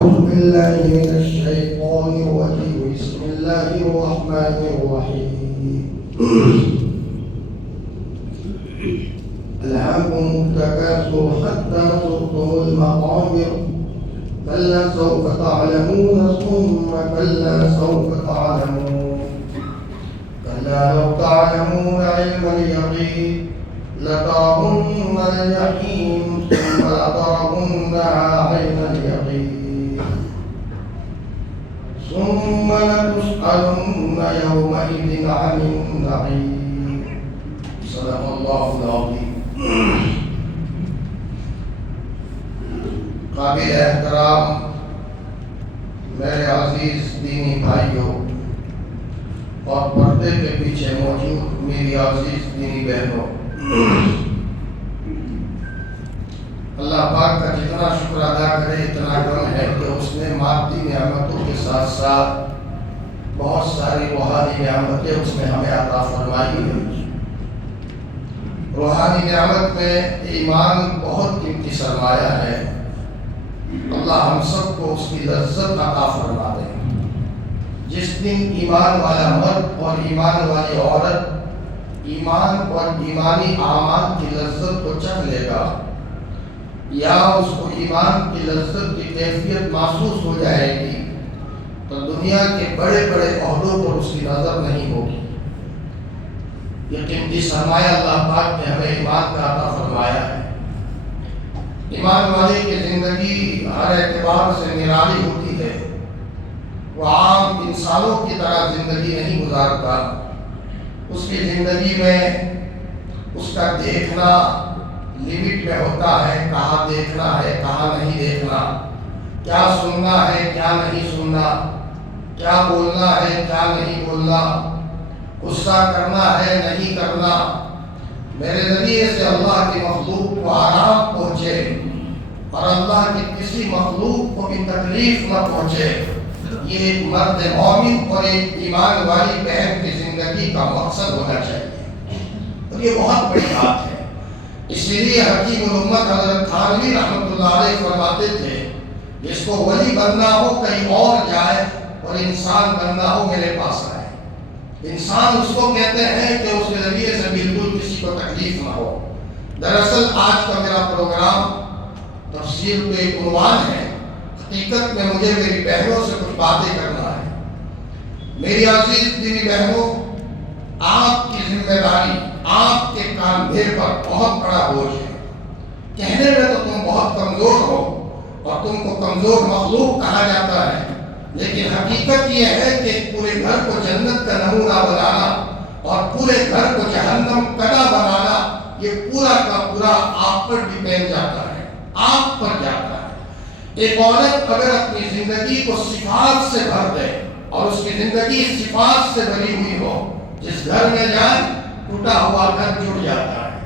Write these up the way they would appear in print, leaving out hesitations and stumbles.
أعوذ بالله من الشيطان الرجيم. بسم الله الرحمن الرحيم. ألهاكم التكاثر حتى زرتم المقابر كلا سوف تعلمون ثم كلا سوف تعلمون كلا لو تعلمون علم اليقين لترون الجحيم ثم لترونها عين اليقين ثم لتسألن يومئذ عن النعيم. صدق الله العظيم. قابل احترام میرے عزیز دینی بھائیوں اور پردے کے پیچھے موجود میری عزیز دینی بہنوں، اللہ پاک کا جتنا شکر ادا کرے اتنا کم ہے کہ اس نے مادی نعمتوں کے ساتھ ساتھ بہت ساری روحانی نعمتیں اس نے ہمیں عطا فرمائی ہیں۔ روحانی نعمت میں ایمان بہت قیمتی سرمایہ ہے۔ اللہ ہم سب کو اس کی لذت عطا فرما دے۔ جس دن ایمان والا مرد اور ایمان والی عورت ایمان اور ایمانی اعمال کی لذت کو چکھ لے گا، یا اس کو ایمان کی لذت کی کیفیت محسوس ہو جائے گی، تو دنیا کے بڑے بڑے عہدوں پر اس کی نظر نہیں ہوگی۔ یہ قیمتی سرمایہ اللہ پاک نے ہمیں ایمان کا عطا فرمایا ہے۔ ایمان والے کی زندگی ہر اعتبار سے نرالی ہوتی ہے۔ وہ عام انسانوں کی طرح زندگی نہیں گزارتا۔ اس کی زندگی میں اس کا دیکھنا لمٹ میں ہوتا ہے، کہاں دیکھنا ہے کہاں نہیں دیکھنا، کیا سننا ہے کیا نہیں سننا، کیا بولنا ہے کیا نہیں بولنا، غصہ کرنا ہے نہیں کرنا۔ میرے ذریعے سے اللہ کی مخلوق کو آرام پہنچے اور اللہ کی کسی مخلوق کو بھی تکلیف نہ پہنچے، یہ ایک مرد مومن اور ایک ایمان والی بہن کی زندگی کا مقصد ہونا چاہیے، اور یہ بہت بڑی بات ہے۔ اسی لیے حکیم الامت حضرت تھانوی رحمۃ اللہ علیہ فرماتے تھے، جس کو ولی بننا ہو کہیں اور جائے اور انسان بننا ہو میرے پاس آئے۔ انسان اس کو کہتے ہیں کہ اس کے ذریعے سے بالکل کسی کو تکلیف نہ ہو۔ دراصل آج کا میرا پروگرام تفسیر پہ ایک عنوان ہے، حقیقت میں مجھے میری بہنوں سے کچھ باتیں کرنا ہے۔ میری عزیز دینی بہنوں، آپ کی ذمہ داری آپ کے کاندھے پر بہت بڑا بوجھ ہے۔ کہنے میں تو تم بہت کمزور ہو اور تم کو کمزور مخلوق کہا جاتا ہے، لیکن حقیقت یہ ہے کہ پورے گھر کو جنت کا نمونہ بنانا اور پورے گھر کو جہنم کنا بنانا، یہ پورا کا پورا آپ پر ڈیپینڈ جاتا ہے، آپ پر جاتا ہے۔ ایک عورت اگر اپنی زندگی کو صفات سے بھر دے اور اس کی زندگی صفات سے بھری ہوئی ہو، جس گھر میں جائے ٹوٹا ہوا گھر جڑ جاتا ہے،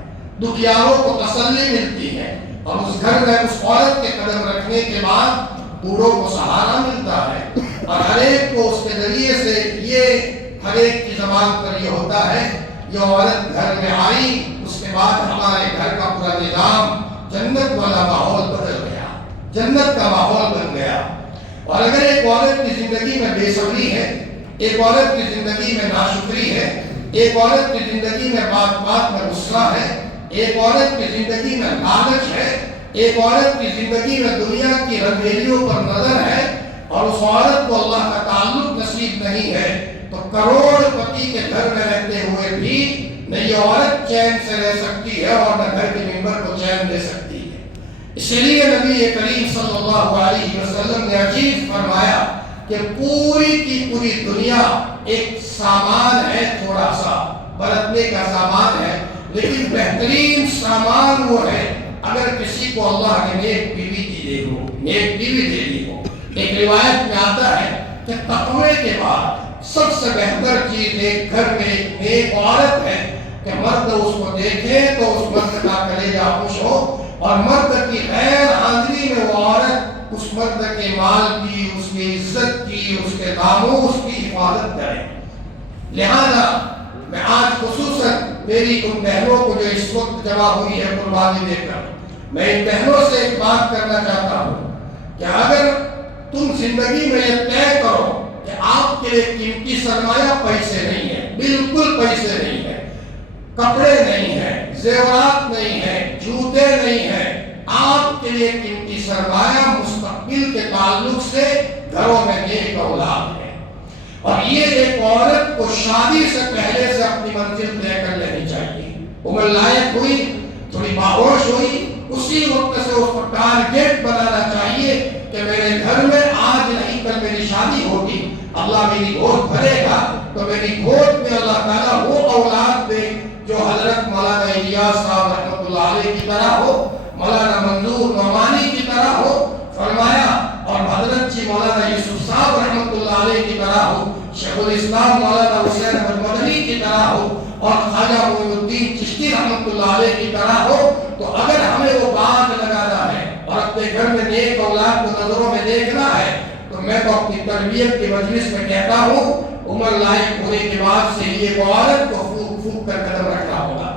دکھیاروں کو تسلی ملتی ہے، اور اس گھر میں اس عورت کے قدم رکھنے کے بعد بوڑھوں کو سہارا ملتا ہے، اور ہر ایک کو اس کے ذریعے سے یہ ہر ایک کی زبان پر یہ ہوتا ہے، یہ عورت گھر میں آئی، اس کے بعد ہمارے گھر کا پورا نظام جنت والا ماحول بدل گیا، جنت کا ماحول بن گیا۔ اور اگر ایک عورت کی زندگی میں بے صبری ہے، ایک عورت کی زندگی میں ناشکری ہے، ایک عورت کی زندگی میں بات بات میں غصہ ہے، ایک عورت کی زندگی میں لالچ ہے، ایک عورت کی زندگی میں دنیا کی رنگیلیوں پر نظر ہے، اور اس عورت کو اللہ کا تعلق نصیب نہیں ہے، تو کروڑ پتی کے گھر میں رہتے ہوئے بھی نہ یہ عورت چین سے رہ سکتی ہے اور نہ گھر کے ممبر کو چین دے سکتی ہے۔ اسی لیے نبی کریم صلی اللہ علیہ وسلم نے عجیب فرمایا کہ پوری کی پوری دنیا ایک سامان ہے، تھوڑا سا برتنے کا سامان ہے، لیکن بہترین سامان وہ ہے اگر کسی کو اللہ نے نیک بیوی دی ہو، نیک بیوی دے دی ہو۔ ایک روایت میں آتا ہے کہ تقوی کے بعد سب سے بہتر چیز ایک گھر میں ایک نیک عورت ہے کہ مرد اس کو دیکھے تو اس مرد کا کلیجہ خوش ہو، اور مرد کی غیر حاضری میں وہ عورت اس مرد کے مال کی، اس کی عزت کی، اس کے ناموس کی حفاظت کرے۔ لہذا میں آج خصوصاً میری ان بہنوں کو جو اس وقت جمع ہوئی ہے قربانی دے کر، میں ان بہنوں سے ایک بات کرنا چاہتا ہوں کہ اگر تم زندگی میں یہ طے کرو کہ آپ کے لیے قیمتی سرمایہ پیسے نہیں ہے، بالکل پیسے نہیں ہے، کپڑے نہیں ہیں، زیورات نہیں ہیں، جوتے نہیں ہیں، آپ کے لیے قیمتی سرمایہ مستقبل کے تعلق سے گھروں میں نیک اولاد ہے۔ اور یہ ایک عورت کو شادی سے پہلے سے اپنی منزل طے کر لینی چاہیے۔ عمر لائق ہوئی، تھوڑی باہوش ہوئی، اسی وقت سے اس کو ٹارگیٹ بنانا چاہیے کہ میرے گھر میں آج نہیں کل میری شادی ہوگی، اللہ میری گود بھرے گا تو میری گود میں اللہ تعالیٰ وہ اولاد دے جو حضرت مولانا الیاس صاحب رحمۃ اللہ علیہ کی طرح ہو، مولانا منظور نعمانی کی طرح ہو، فرمایا، اور حضرت جی مولانا یوسف صاحب رحمۃ اللہ علیہ کی طرح ہو، شیخ الاسلام مولانا حسین احمد مدنی کی طرح ہو، اور خواجہ معین الدین چشتی رحمۃ اللہ علیہ کی طرح ہو۔ تو اگر ہمیں وہ باغ لگانا ہے اور اپنے گھر میں نیک اولاد کو نظروں میں دیکھنا ہے تو میں تو اپنی تربیت کی مجلس میں کہتا ہوں، عمر لائق ہونے کے بعد سے یہ عورت کو پھونک پھونک کر قدم رکھنا ہوگا۔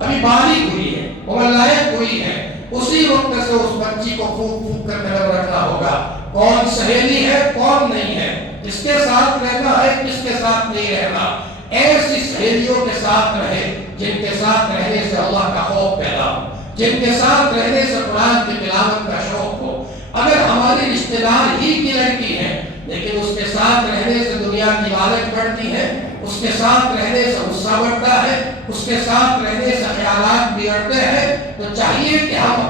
ابھی بالغ ہوئی ہے، عمر لائق ہوئی ہے، اسی وقت سے اس بچی کو پھونک پھونک کر قدم رکھنا ہوگا۔ کون سہیلی ہے کون نہیں ہے، کس کے ساتھ رہنا ہے کس کے ساتھ نہیں رہنا، ایسی سہیلیوں کے ساتھ رہے جن کے ساتھ رہنے سے اللہ کا خوف پیدا ہو، جن کے ساتھ رہنے سے قرآن کی تلاوت کا شوق ہو۔ اگر ہماری رشتہ دار ہی کی لڑکی ہے لیکن اس کے ساتھ رہنے سے دنیا کی لالچ بڑھتی ہے، اس کے ساتھ رہنے سے غصہ بڑھتا ہے، اس کے ساتھ رہنے سے خیالات بگڑتے ہیں، تو چاہیے کہ ہم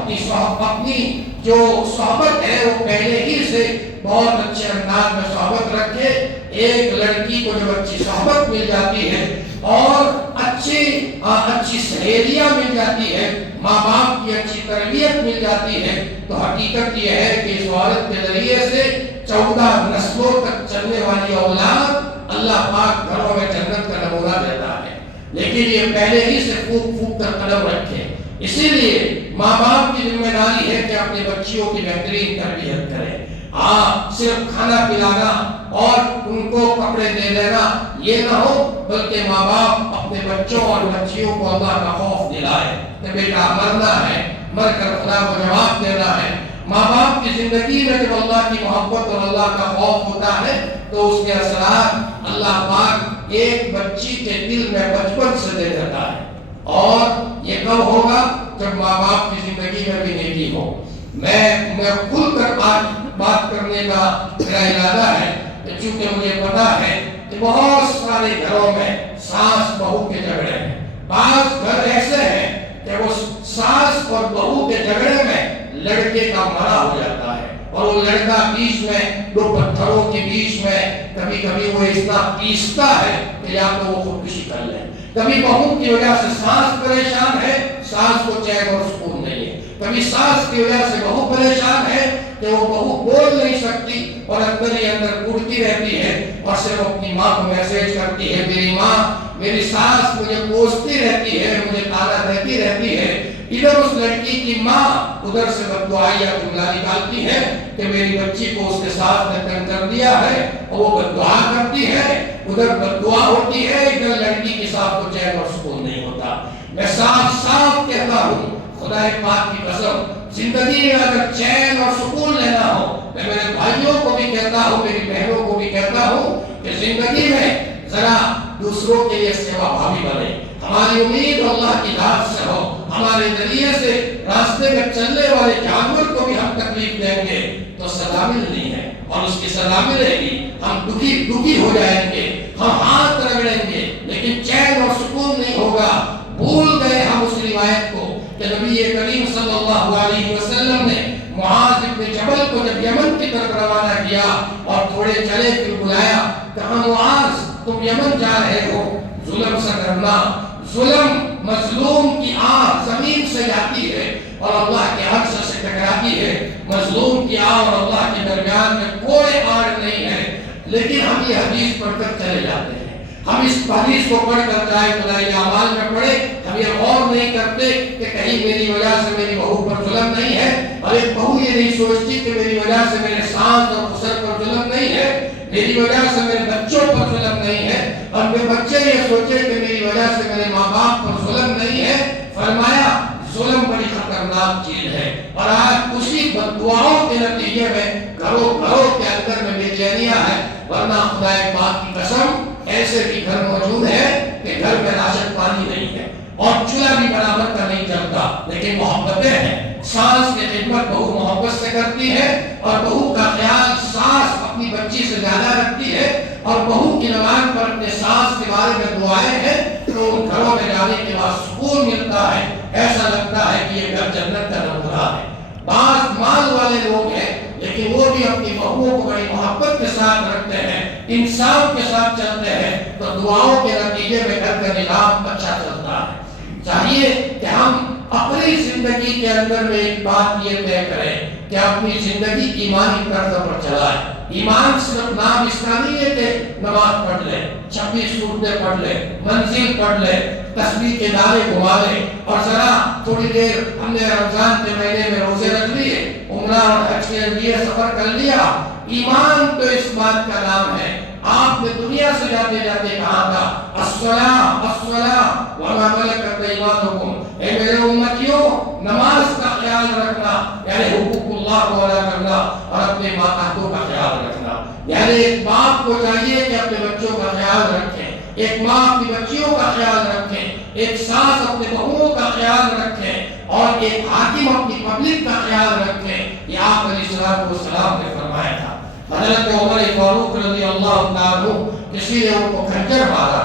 اپنی جو صحبت ہے وہ پہلے ہی سے بہت اچھے انداز میں صحبت رکھے۔ ایک لڑکی کو جب اچھی صحبت مل جاتی ہے اور اچھی سہیلیاں مل جاتی ہے، ماں باپ کی اچھی تربیت مل جاتی ہے، تو حقیقت یہ ہے کہ اس عورت کے ذریعے سے 14 نسلوں تک چلنے والی اولاد اللہ پاک گھروں میں جنت کا نمونہ دیتا ہے۔ لیکن یہ پہلے ہی سے پھونک پھونک کر قدم رکھے۔ اسی لیے ماں باپ کی ذمہ داری ہے کہ اپنے بچیوں کی بہترین تربیت کریں۔ صرف کھانا پلانا اور ان کو کپڑے دے دینا یہ نہ ہو، بلکہ ماں باپ اپنے بچوں اور بچیوں کو اللہ کا خوف دلائے کہ بیٹا مرنا ہے، مر کر خدا کو جواب دینا ہے۔ ماں باپ کی زندگی میں جب اللہ کی محبت اور اللہ کا خوف ہوتا ہے تو اس کے اثرات اللہ پاک ایک بچی کے دل میں بچپن سے دے دیتا ہے۔ اور یہ کب ہوگا؟ جب ماں باپ کی زندگی میں بھی نیکی ہو۔ میں کھل کر آج بات کرنے کا میرا ارادہ ہے کہ چونکہ مجھے پتا ہے کہ بہت سارے گھروں میں ساس بہو کے جھگڑے ہیں، بعض گھر ایسے ہیں کہ وہ ساس اور بہو کے جھگڑے میں لڑکے کا مرا ہو جاتا ہے، اور وہ لڑکا بیچ میں دو پتھروں کے بیچ میں کبھی کبھی وہ اتنا پیستا ہے کہ یا تو وہ خودکشی کر لے۔ کبھی بہو کی وجہ سے ساس پریشان ہے، ساس کو چین اور سکون نہیں ہے، کبھی ساس کی وجہ سے بہو پریشان ہے کہ وہ بہو بول نہیں سکتی اور اندر ہی اندر کڑتی رہتی ہے اور صرف اپنی ماں کو میسج کرتی ہے، میری ماں میری ساس مجھے کوستی رہتی ہے، مجھے تانا دیتی رہتی ہے۔ ادھر اس لڑکی کی ماں ادھر سے بددعائیہ جملہ نکالتی ہے کہ میری بچی کو اس کے ساتھ نے تنگ کر دیا ہے، اور وہ بددعا کرتی ہے، ادھر بددعا ہوتی ہے، ادھر لڑکی کے ساتھ کو چین اور سکون نہیں ہوتا۔ میں صاف صاف کہتا ہوں، خدا پاک کی قسم، زندگی میں اگر چین اور سکون لینا ہو، میں میرے بھائیوں کو بھی کہتا ہوں، میری بہنوں کو بھی کہتا ہوں کہ زندگی میں ذرا دوسروں کے لیے سیوا بھاوی بنے۔ ہماری امید اللہ کی ذات سے ہو، ہمارے ذریعے سے راستے میں چلنے والے جانور کو بھی ہم تکلیف دیں گے تو سزا ملنی ہے، اور اس کی سزا ملے گی، ہم دکھی ہو جائیں گے، ہم ہاتھ رگڑیں گے، لیکن چین اور سکون نہیں ہوگا۔ بھول گئے ہم اس روایت کو کہ نبی کریم صلی اللہ علیہ وسلم نے معاذ بن جبل کو جب یمن کی طرف روانہ کیا اور تھوڑے چلے پھر بلایا، کہا معاذ تم یمن جا رہے ہو، ظلم سے ڈرنا، ظلم مظلوم کی آہ زمین سے جاتی ہے اور اللہ کے عرش سے ٹکراتی ہے، مظلوم کی آہ اور اللہ کے درمیان میں کوئی آڑ نہیں ہے، لیکن ہم یہ حدیث پڑھ کر چلے جاتے ہیں۔ ہم اس حدیث کو پڑھ کر چاہے فضائل اعمال میں پڑھے، ہم یہ غور نہیں کرتے کہ کہیں میری وجہ سے میری بہو پر ظلم نہیں ہے، اور ایک بہو یہ نہیں سوچتی کہ میری وجہ سے میرے ساس اور خسر پر ظلم نہیں ہے، میری وجہ سے میرے بچوں پر ظلم نہیں ہے، اور میرے بچے یہ سوچے کہ میری وجہ سے میرے ماں باپ پر ظلم نہیں ہے۔ فرمایا ظلم بڑی خطرناک چیز ہے، اور آج اسی بددعاؤں کے نتیجے میں گھروں کے لیے نہیں ہے، ورنہ خدا پاک کی قسم ایسے بھی گھر موجود ہے کہ گھر میں راشن پانی نہیں ہے اور چولہا بھی برابر کا نہیں چلتا، لیکن محبتیں ہیں۔ ساس کی خدمت بہو محبت سے کرتی ہے اور بہو کا خیال ساس اپنی بچی سے زیادہ رکھتی ہے، اور بہو کی زبان پر اپنے ساس کے بارے میں دعائیں ہیں تو ان گھروں میں جانے کے بعد سکون ملتا ہے، ایسا لگتا ہے کہ یہ گھر جنت کا نمونہ ہے۔ بعض مال والے لوگ ہیں لیکن وہ بھی اپنی بہوؤں کو بڑی محبت کے ساتھ رکھتے ہیں، انصاف کے ساتھ چلتے ہیں، تو دعاؤں کے نتیجے میں گھر کا نظام اچھا چلتا ہے۔ چاہیے کہ ہم اپنی زندگی کے اندر میں ایک بات یہ طے کریں کہ اپنی زندگی ایمانی طرز پر چلائیں۔ ایمان صرف نام اس کا نہیں ہے کہ نماز پڑھ لے، 26 سورتیں پڑھ لے، منزل پڑھ لے، تسبیح کے نعرے گھما لے، اور ذرا تھوڑی دیر ہم نے رمضان کے مہینے میں روزے رکھ لیے، عمرہ اور حج کے لیے سفر کر لیا۔ ایمان تو اس بات کا نام ہے۔ آپ نے دنیا سے جاتے جاتے کہا تھا الصلاۃ الصلاۃ وما ملکت ایمانکم، اے میرے امتیوں نماز کا خیال رکھنا، یعنی حقوق اللہ کو ادا کرنا اور اپنے ماتحتوں کا خیال رکھنا۔ یعنی ایک باپ کو چاہیے کہ اپنے بچوں کا خیال رکھیں، ایک ماں اپنی بچیوں کا خیال رکھیں، ایک ساس اپنے بہوؤں کا خیال رکھیں، اور ایک حاکم اپنی پبلک کا خیال رکھیں۔ یہ آپ علیہ السلام نے فرمایا تھا۔ حضرت عمر فاروق رضی اللہ تعالیٰ عنہ کسی نے ان کو کھنجر مارا،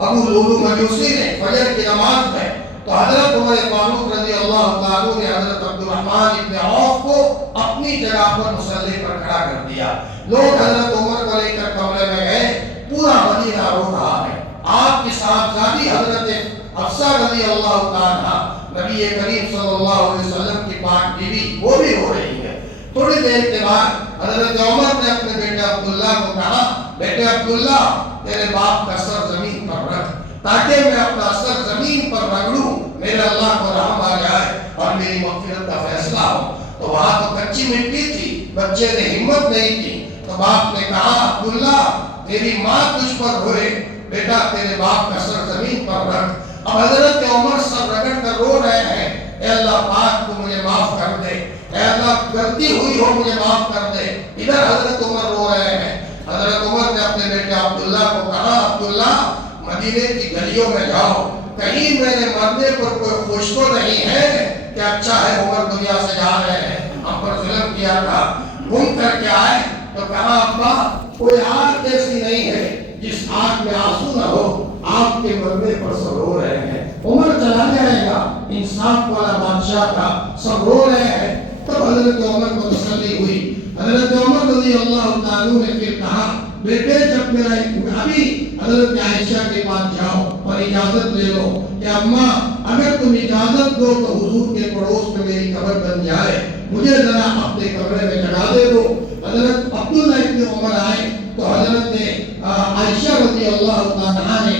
ابو لولو مجوسی نے فجر کی نماز میں، تو حضرت عمر فاروق رضی اللہ تعالیٰ عنہ نے حضرت عبد الرحمن ابن عوف کو اپنی جگہ پر مصلی پر کھڑا کر دیا۔ لوگ حضرت عمر کو لے کر کمرے میں گئے، پورا مدینہ رو رہا ہے۔ آپ کی صاحبزادی حضرت حفصہ رضی اللہ تعالیٰ نبی کریم صلی اللہ علیہ وسلم کی پاک بیوی، وہ بھی ہو رہی ہے۔ تھوڑی دیر کے بعد حضرت عمر نے اپنے بیٹے عبداللہ کو کہا، بیٹے عبداللہ تیرے باپ کا سر زمین پر رکھ تاکہ میں اپنا سر زمین پر رگڑوں، میرے اللہ کو رحم آ جائے اور میری مغفرت کا فیصلہ ہو۔ تو وہاں تو کچی مٹی تھی، بچے نے ہمت نہیں کی، تو باپ نے کہا عبداللہ تیری ماں تجھ پر روئے، بیٹا تیرے باپ کا سر زمین پر رکھ۔ اب حضرت عمر سر رگڑ کر رو رہے ہیں، اے اللہ پاک تو مجھے معاف کر دے، اے اللہ غلطی ہوئی ہو مجھے معاف کر دے۔ ادھر حضرت عمر رو رہے ہیں۔ حضرت عمر نے اپنے بیٹے عبداللہ کو کہا عبداللہ مدینے کی گلیوں میں جاؤ، کہیں میرے مرنے پر کوئی خوش تو نہیں ہے کہ اچھا ہے عمر دنیا سے جا رہے ہیں، ہم پر ظلم کیا تھا۔ گھوم کر کے آئے تو کہا ابا کوئی آگ ایسی نہیں ہے جس آگ میں آنسو نہ ہو، آپ کے مرنے پر سب رو رہے ہیں۔ عمر چلا جائے گا، انصاف والا بادشاہ تھا، سب رو رہے ہیں۔ تب حضرت عمر کو تسلی ہوئی۔ حضرت عمر رضی اللہ تعالیٰ نے پھر کہا بیٹے جب میرا ابھی حضرت عائشہ کے پاس جاؤ اور اجازت لے لو کہ اماں اگر تم اجازت دو تو حضور کے پڑوس میں میری قبر بن جائے، مجھے ذرا اپنے کمرے میں جگہ دے دو۔ حضرت عبداللہ ابن عمر آئے تو حضرت عائشہ رضی اللہ تعالیٰ نے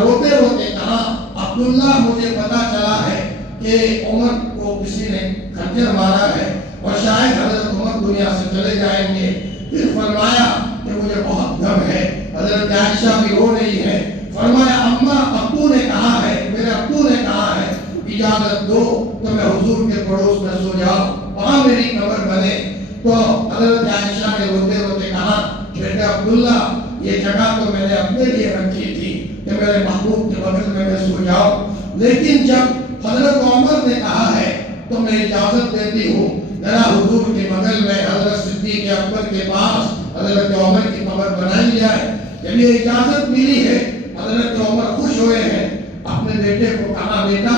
روتے روتے کہا عبداللہ مجھے پتا چلا ہے کہ عمر کو کسی نے خنجر مارا ہے اور شاید حضرت عمر دنیا سے چلے جائیں گے۔ پھر فرمایا کہ مجھے بہت غم ہے۔ حضرت عائشہ بھی رو رہی ہے۔ فرمایا اماں ابو نے کہا ہے، میرے ابو نے کہا ہے اجازت دو تو میں حضور کے پڑوس میں سو جاؤں، وہاں میری قبر بنے۔ تو حضرت عائشہ نے روتے روتے کہا بیٹا عبداللہ یہ جگہ تو میں نے اپنے لیے رکھی تھی کہ میرے محبوب کے بغل میں سو جاؤں، لیکن جب حضرت عمر نے کہا ہے تو میں اجازت دیتی ہوں ذرا حضور کے بغل میں حضرت صدیق اکبر کے پاس حضرت عمر کی قبر بنائی جائے۔ جب یہ اجازت ملی ہے حضرت عمر خوش ہوئے ہیں، اپنے بیٹے کو کہا بیٹا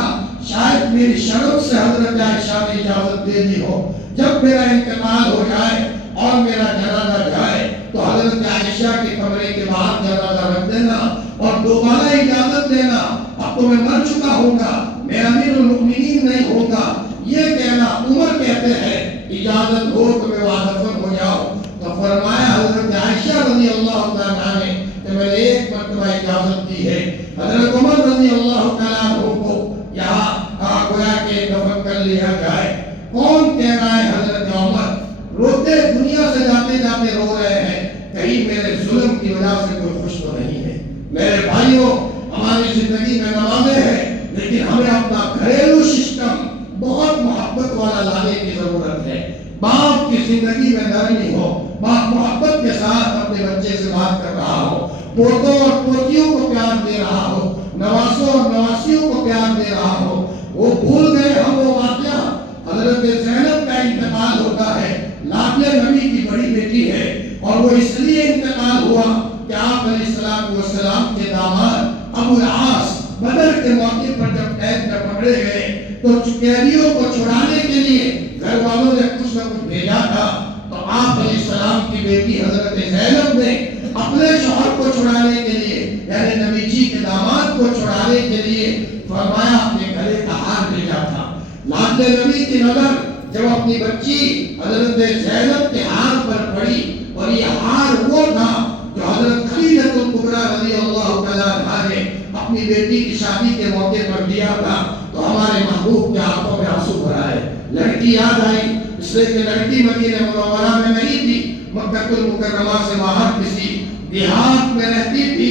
شاید میری شرم سے حضرت عائشہ نے اجازت دے دی ہو، جب میرا انتقال ہو جائے اور میرا جنازہ جائے تو حضرت عائشہ کے کمرے کے باہر جنازہ رکھ دینا اور دوبارہ اجازت دینا، اب تو میں مر چکا ہوں گا، میں امیر المؤمنین نہیں ہوں گا، یہ کہنا۔ عمر کہتے ہیں اجازت ہو تو میں وہاں دفن ہو جاؤں۔ تو فرمایا حضرت عائشہ رضی اللہ تعالیٰ نے کہ میں نے ایک مرتبہ اجازت دی ہے، حضرت عمر رضی اللہ تعالیٰ عنہ کو یہاں گویا کہ دفن کر لیا جائے۔ کون کہہ رہا ہے حضرت عمر روتے دنیا سے جاتے جاتے رو رہے ہیں، کہیں میرے ظلم کی وجہ سے کوئی خوش تو نہیں ہے۔ میرے بھائیوں ہماری زندگی میں نمازیں ہیں لیکن ہمیں اپنا گھریلو سسٹم بہت محبت والا لانے کی ضرورت ہے۔ باپ کی زندگی میں نرمی ہو، محبت کے ساتھ اپنے بچے سے بات کر رہا ہو، پوتوں اور پوتیوں کو پیار دے رہا ہو، نواسوں اور نواسیوں کو پیار دے رہا ہو۔ وہ بھول گئے ہم وہ واقعہ، حضرت زینب کا انتقال ہوتا ہے، لاڈلے نبی کی بڑی بیٹی ہے، اور وہ اس لیے انتقال ہوا کہ آپ علیہ السلام کے داماد ابو العاص بدر کے موقع پر جب قید میں پکڑے گئے تو قیدیوں کو چھڑانے کے لیے گھر والوں نے کچھ نہ کچھ بھیجا تھا، تو آپ علیہ السلام کی بیٹی حضرت زینب نے اپنے شوہر کو چھڑانے کے لیے، یعنی نبی جی کے داماد کو چھڑانے کے لیے فرمایا اپنے گلے کا ہار بھیجا تھا۔ لاڈلے نبی کی نظر جب اپنی بچی حضرت زینب کے ہار پر پڑی، اور یہ ہار وہ تھا جو حضرت خدیجہ الکبریٰ رضی اللہ تعالیٰ عنہا نے اپنی بیٹی کی شادی کے موقع پر دیا تھا، تو ہمارے محبوب کے آنکھوں میں آنسو بھر آئے۔ لڑکی یاد آئی، اس لیے کہ لڑکی مدینہ منورہ میں نہیں تھی، مکہ المکرمہ سے باہر کسی دیہات میں رہتی تھی۔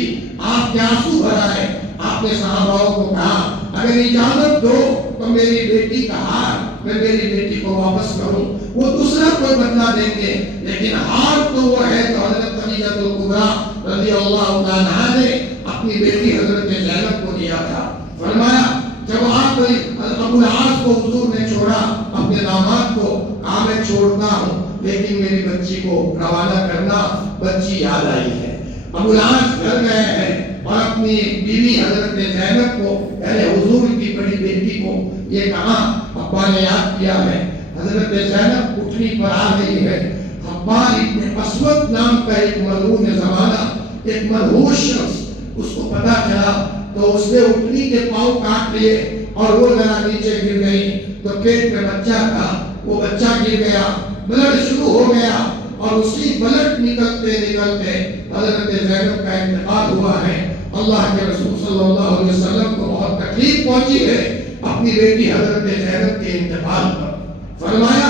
آپ کے آنسو بھر آئے۔ آپ نے صحاباؤں کو کہا اگر اجازت دو تو میری بیٹی کا ہار میں میری بیٹی کو واپس کروں، وہ دوسرا کوئی بدلہ دیں گے، لیکن ہار تو وہ ہے جو حضرت خدیجہ الکبریٰ رضی اللہ عنہا نے اپنی بیٹی حضرت زینب کو دیا تھا۔ فرمایا جب آپ ابو العاص کو حضور نے چھوڑا، اپنے داماد کو کہا میں چھوڑتا ہوں، لیکن میری بچی کو روانہ کرنا، بچی یاد آئی ہے۔ ابو العاص گھر گئے ہیں اور اپنی بیوی حضرت زینب کو، یعنی حضور کی بڑی بیٹی کو یہ کہا، ابا نے یاد کیا ہے حضرت زینب اٹھنی پر آ گئی ہے۔ حبار ابن اسود نام کا ایک ملعون زمانہ، ایک منحوس شخص، اس کو پتا چلا تو اس نے اٹھنی کے پاؤں کاٹ لیے اور وہ ذرا نیچے گر گئی، تو پیٹ میں بچہ تھا، وہ بچہ گر گیا، بلڈ شروع ہو گیا، اور اسی بلڈ نکلتے نکلتے حضرت زینب کا انتقال ہوا ہے۔ اللہ کے رسول صلی اللہ علیہ وسلم کو بہت تکلیف پہنچی ہے اپنی بیٹی حضرت زینب کے انتقال پر۔ فرمایا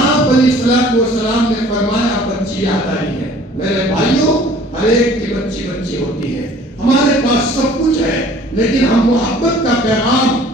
آپ علیہ السلام نے فرمایا بچی یاد آئی ہے۔ میرے بھائیوں، ہر ایک کی بچی بچی ہوتی ہے، ہمارے پاس سب کچھ ہے، لیکن ہم محبت کا پیغام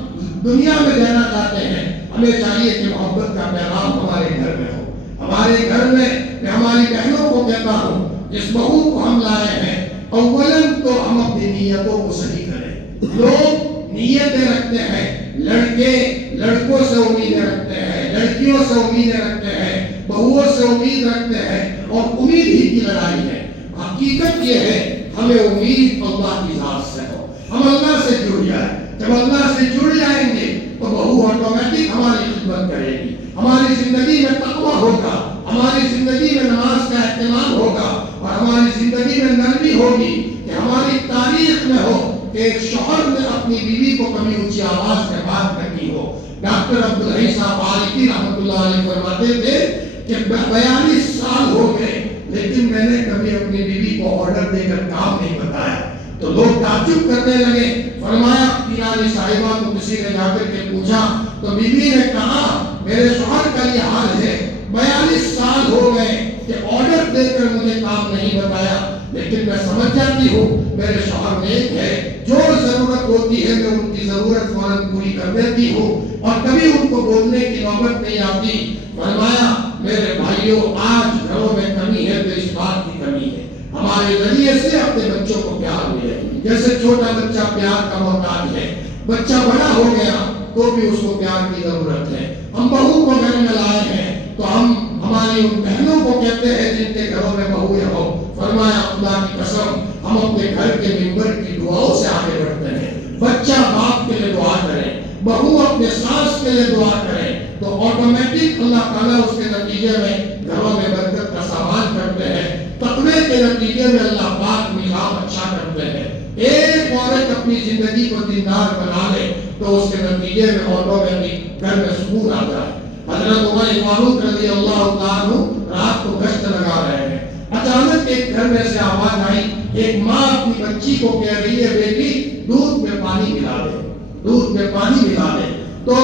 دنیا میں دینا چاہتے ہیں۔ ہمیں چاہیے کہ محبت کا پیغام ہمارے گھر میں ہو۔ ہمارے گھر میں میں ہماری بہنوں کو کہتا ہوں، جس بہو کو ہم لائے ہیں، اولاً تو ہم اپنی نیتوں کو صحیح کریں۔ لوگ نیتیں رکھتے ہیں، لڑکے لڑکوں سے امیدیں رکھتے ہیں، لڑکیوں سے امیدیں رکھتے ہیں، بہوؤں سے امید رکھتے ہیں، اور امید ہی کی لڑائی ہے۔ حقیقت یہ ہے ہمیں امید اللہ کی ذات سے ہو، ہم اللہ سے جڑ جائیں۔ جب اللہ سے جڑ جائیں گے تو بہو آٹومیٹک ہماری خدمت کرے گی، ہماری زندگی میں تقویٰ ہوگا، ہماری زندگی میں نماز کا اہتمام ہوگا، اور ہماری زندگی میں نرمی ہوگی کہ ہماری تاریخ میں ہو کہ ایک شوہر نے اپنی بیوی کو کبھی اونچی آواز میں بات نہ کی ہو۔ ڈاکٹر عبدالحی صاحب عارفی رحمۃ اللہ علیہ فرماتے تھے کہ 42 سال ہو گئے لیکن میں نے کبھی اپنی بیوی کو آرڈر دے کر کام نہیں بتایا۔ تو لوگ تعجب کرنے لگے۔ فرمایا پیرانی صاحبہ کو کسی نے جا کر کے پوچھا تو بیوی نے کہا میرے شوہر کا یہ حال ہے، 42 سال ہو گئے کہ آرڈر دے کر مجھے کام نہیں بتایا، لیکن میں سمجھ جاتی ہوں میرے شوہر نیک ہے، جو ضرورت ہوتی ہے میں ان کی ضرورت فوراً پوری کر دیتی ہوں، اور کبھی ان کو بولنے کی نوبت نہیں آتی۔ فرمایا میرے بھائیوں، آج گھروں میں کمی ہے تو اس بات کی کمی ہے ہمارے ذریعے سے اپنے بچوں کو پیار ملے۔ جیسے چھوٹا بچہ پیار کا محتاج ہے، بچہ بڑا ہو گیا تو بھی اس کو پیار کی ضرورت ہے۔ ہم بہو کو گھر میں لائے ہیں تو ہم ہماری ان بہنوں کو کہتے ہیں جن کے گھروں میں بہویں ہو، فرمایا خدا کی قسم ہم اپنے گھر کے ممبر کی دعاؤں سے آگے بڑھتے ہیں۔ بچہ باپ کے لیے دعا کرے، بہو اپنے ساس کے لیے دعا کرے تو آٹومیٹک اللہ تعالیٰ اس کے نتیجے میں گھروں میں برکت کا سامان کرتے ہیں۔ تقوی کے نتیجے میں اللہ پاک نظام اچھا کرتے ہیں۔ ایک عورت اپنی زندگی کو دیندار بنا لے تو اس کے نتیجے میں آٹومیٹک گھر میں سکون آتا ہے۔ حضرت عمر فاروق رضی اللہ تعالیٰ عنہ رات کو گشت لگا رہے ہیں، اچانک ایک گھر میں سے آواز آئی، ایک ماں اپنی بچی کو کہہ رہی ہے بیٹی دودھ میں پانی ملا دے، دودھ میں پانی ملا دے۔ تو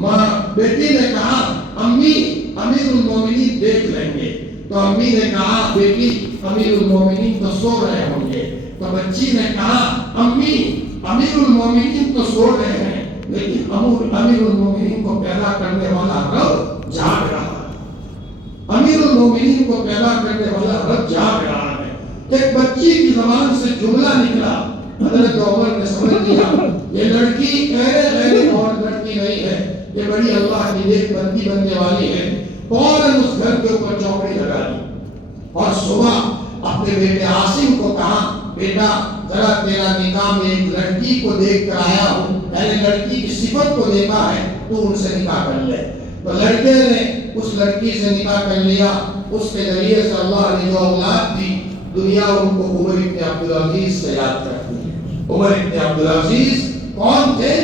ماں بیٹی نے کہا امی امیر المومنین دیکھ لیں گے، تو امی نے کہا بیٹی امیر المومنین تو سو رہے ہوں گے، تو بچی نے کہا امی امیر المومنین تو سو رہے ہیں لیکن امیر المومنین کو پیدا کرنے والا رب جاگ رہا ہے۔ امیر المومنین کو پیدا کرنے والا رب جاگ رہا ہے. ایک بچی کی زبان سے جملہ نکلا. حضرت عمر نے سمجھ لیا یہ لڑکی غیر اور لڑکی نہیں ہے, یہ بڑی اللہ کی نیک بندی بننے والی ہے. فوراً اس گھر کے اوپر چوکڑی لگا دی اور صبح اپنے بیٹے عاصم کو کہا, بیٹا ذرا تیرا نکاح میں ایک لڑکی کو دیکھ کر آیا ہوں, میں نے لڑکی کی صفت کو دیکھا ہے, تو ان سے نکاح کر لے. تو لڑکے نے اس لڑکی سے نکاح کر لیا. اس کے ذریعے سے اللہ نے جو اولاد دی, دنیا ان کو عمر ابن عبدالعزیز سے یاد کرتی ہے. عمر ابن عبدالعزیز کون تھے؟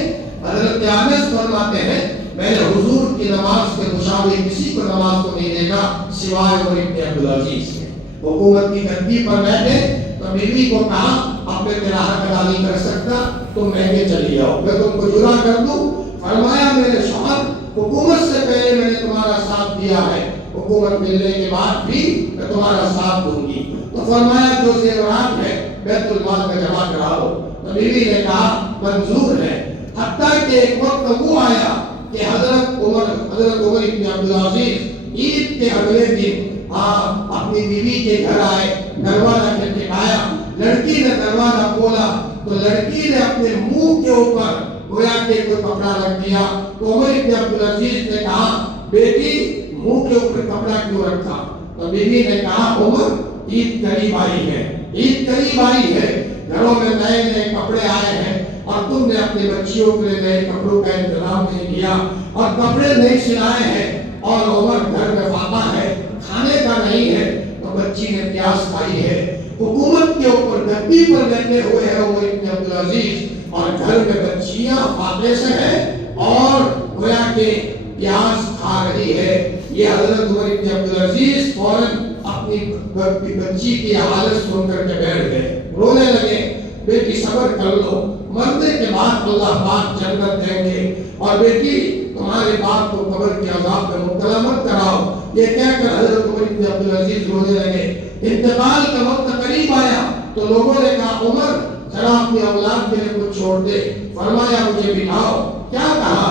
حضرت انس فرماتے ہیں میں نے حضور کی نماز کے مشابہ کسی کو نماز کو نہیں دیکھا سوائے عمر ابن عبدالعزیز کے. حکومت کی گدی پر بیٹھے تو بیوی کو کہا اب میں تیرا حق ادا نہیں کر سکتا, تم مہنگے چلی جاؤ, میں تم کو جدا کر دوں. فرمایا میرے شوہر حکومت سے پہلے میں نے تمہارا ساتھ دیا ہے, حکومت ملنے کے بعد بھی میں تمہارا ساتھ دوں گی. تو فرمایا جو زیورات ہے بیت المال میں جمع کرا دو. تو بیوی نے کہا منظور ہے. حتیٰ کہ ایک وقت وہ آیا کہ حضرت عمر ابن عبدالعزیز عید کے اگلے دن اپنی بیوی کے گھر آئے, دروازہ کھٹکھٹایا, لڑکی نے دروازہ کھولا تو لڑکی نے اپنے منہ کے اوپر گویا کہ کوئی کپڑا رکھ دیا. تو عمر ابن عبدالعزیز نے کہا بیٹی منہ کے اوپر کپڑا کیوں رکھا؟ تو بیوی نے کہا عمر عید قریب آئی ہے, عید قریب آئی ہے, گھروں میں نئے نئے کپڑے آئے ہیں اور تم نے اپنی بچیوں کے لیے نئے کپڑوں کا انتظام نہیں کیا اور کپڑے نہیں سلائے ہیں اور عمر گھر میں فاقہ ہے, کھانے کا نہیں ہے, تو بچی نے پیاس کھائی ہے. حکومت کے اوپر گدی پر بیٹھے ہوئے ہیں عمر ابن عبدالعزیز اور گھر میں بچیاں فاقے سے ہیں اور گویا کہ پیاس کھا رہی ہے. یہ حضرت عمر ابن عبدالعزیز فوراً اپنی بچی کی حالت سن کر کے بیٹھ گئے, رونے لگے. بیٹی صبر کر لو, مرنے کے بعد اللہ پاک جنت دیں گے, اور بیٹی تمہارے باپ کو قبر کے عذاب میں مبتلا مت کراؤ. یہ کہہ کر حضرت عمر ابن عبدالعزیز رونے لگے. انتقال کا وقت قریب آیا تو لوگوں نے کہا عمر ذرا اپنی اولاد کے لیے کچھ چھوڑ دے. فرمایا مجھے بٹھاؤ. کیا کہا؟